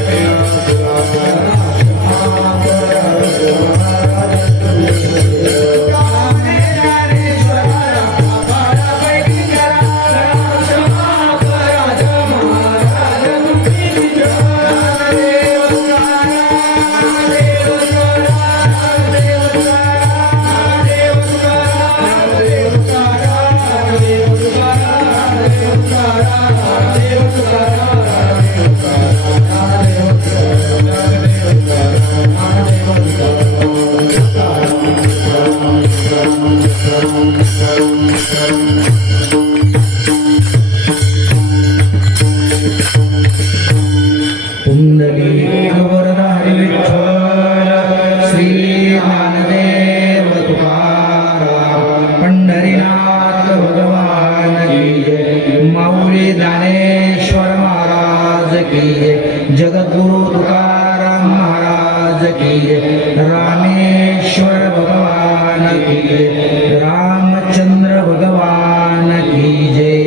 जय हरी माऊली ज्ञानेश्वर महाराज की जय, जगद्गुरु तुकाराम महाराज की जय, रामेश्वर भगवान की जय, रामचंद्र भगवान की जय.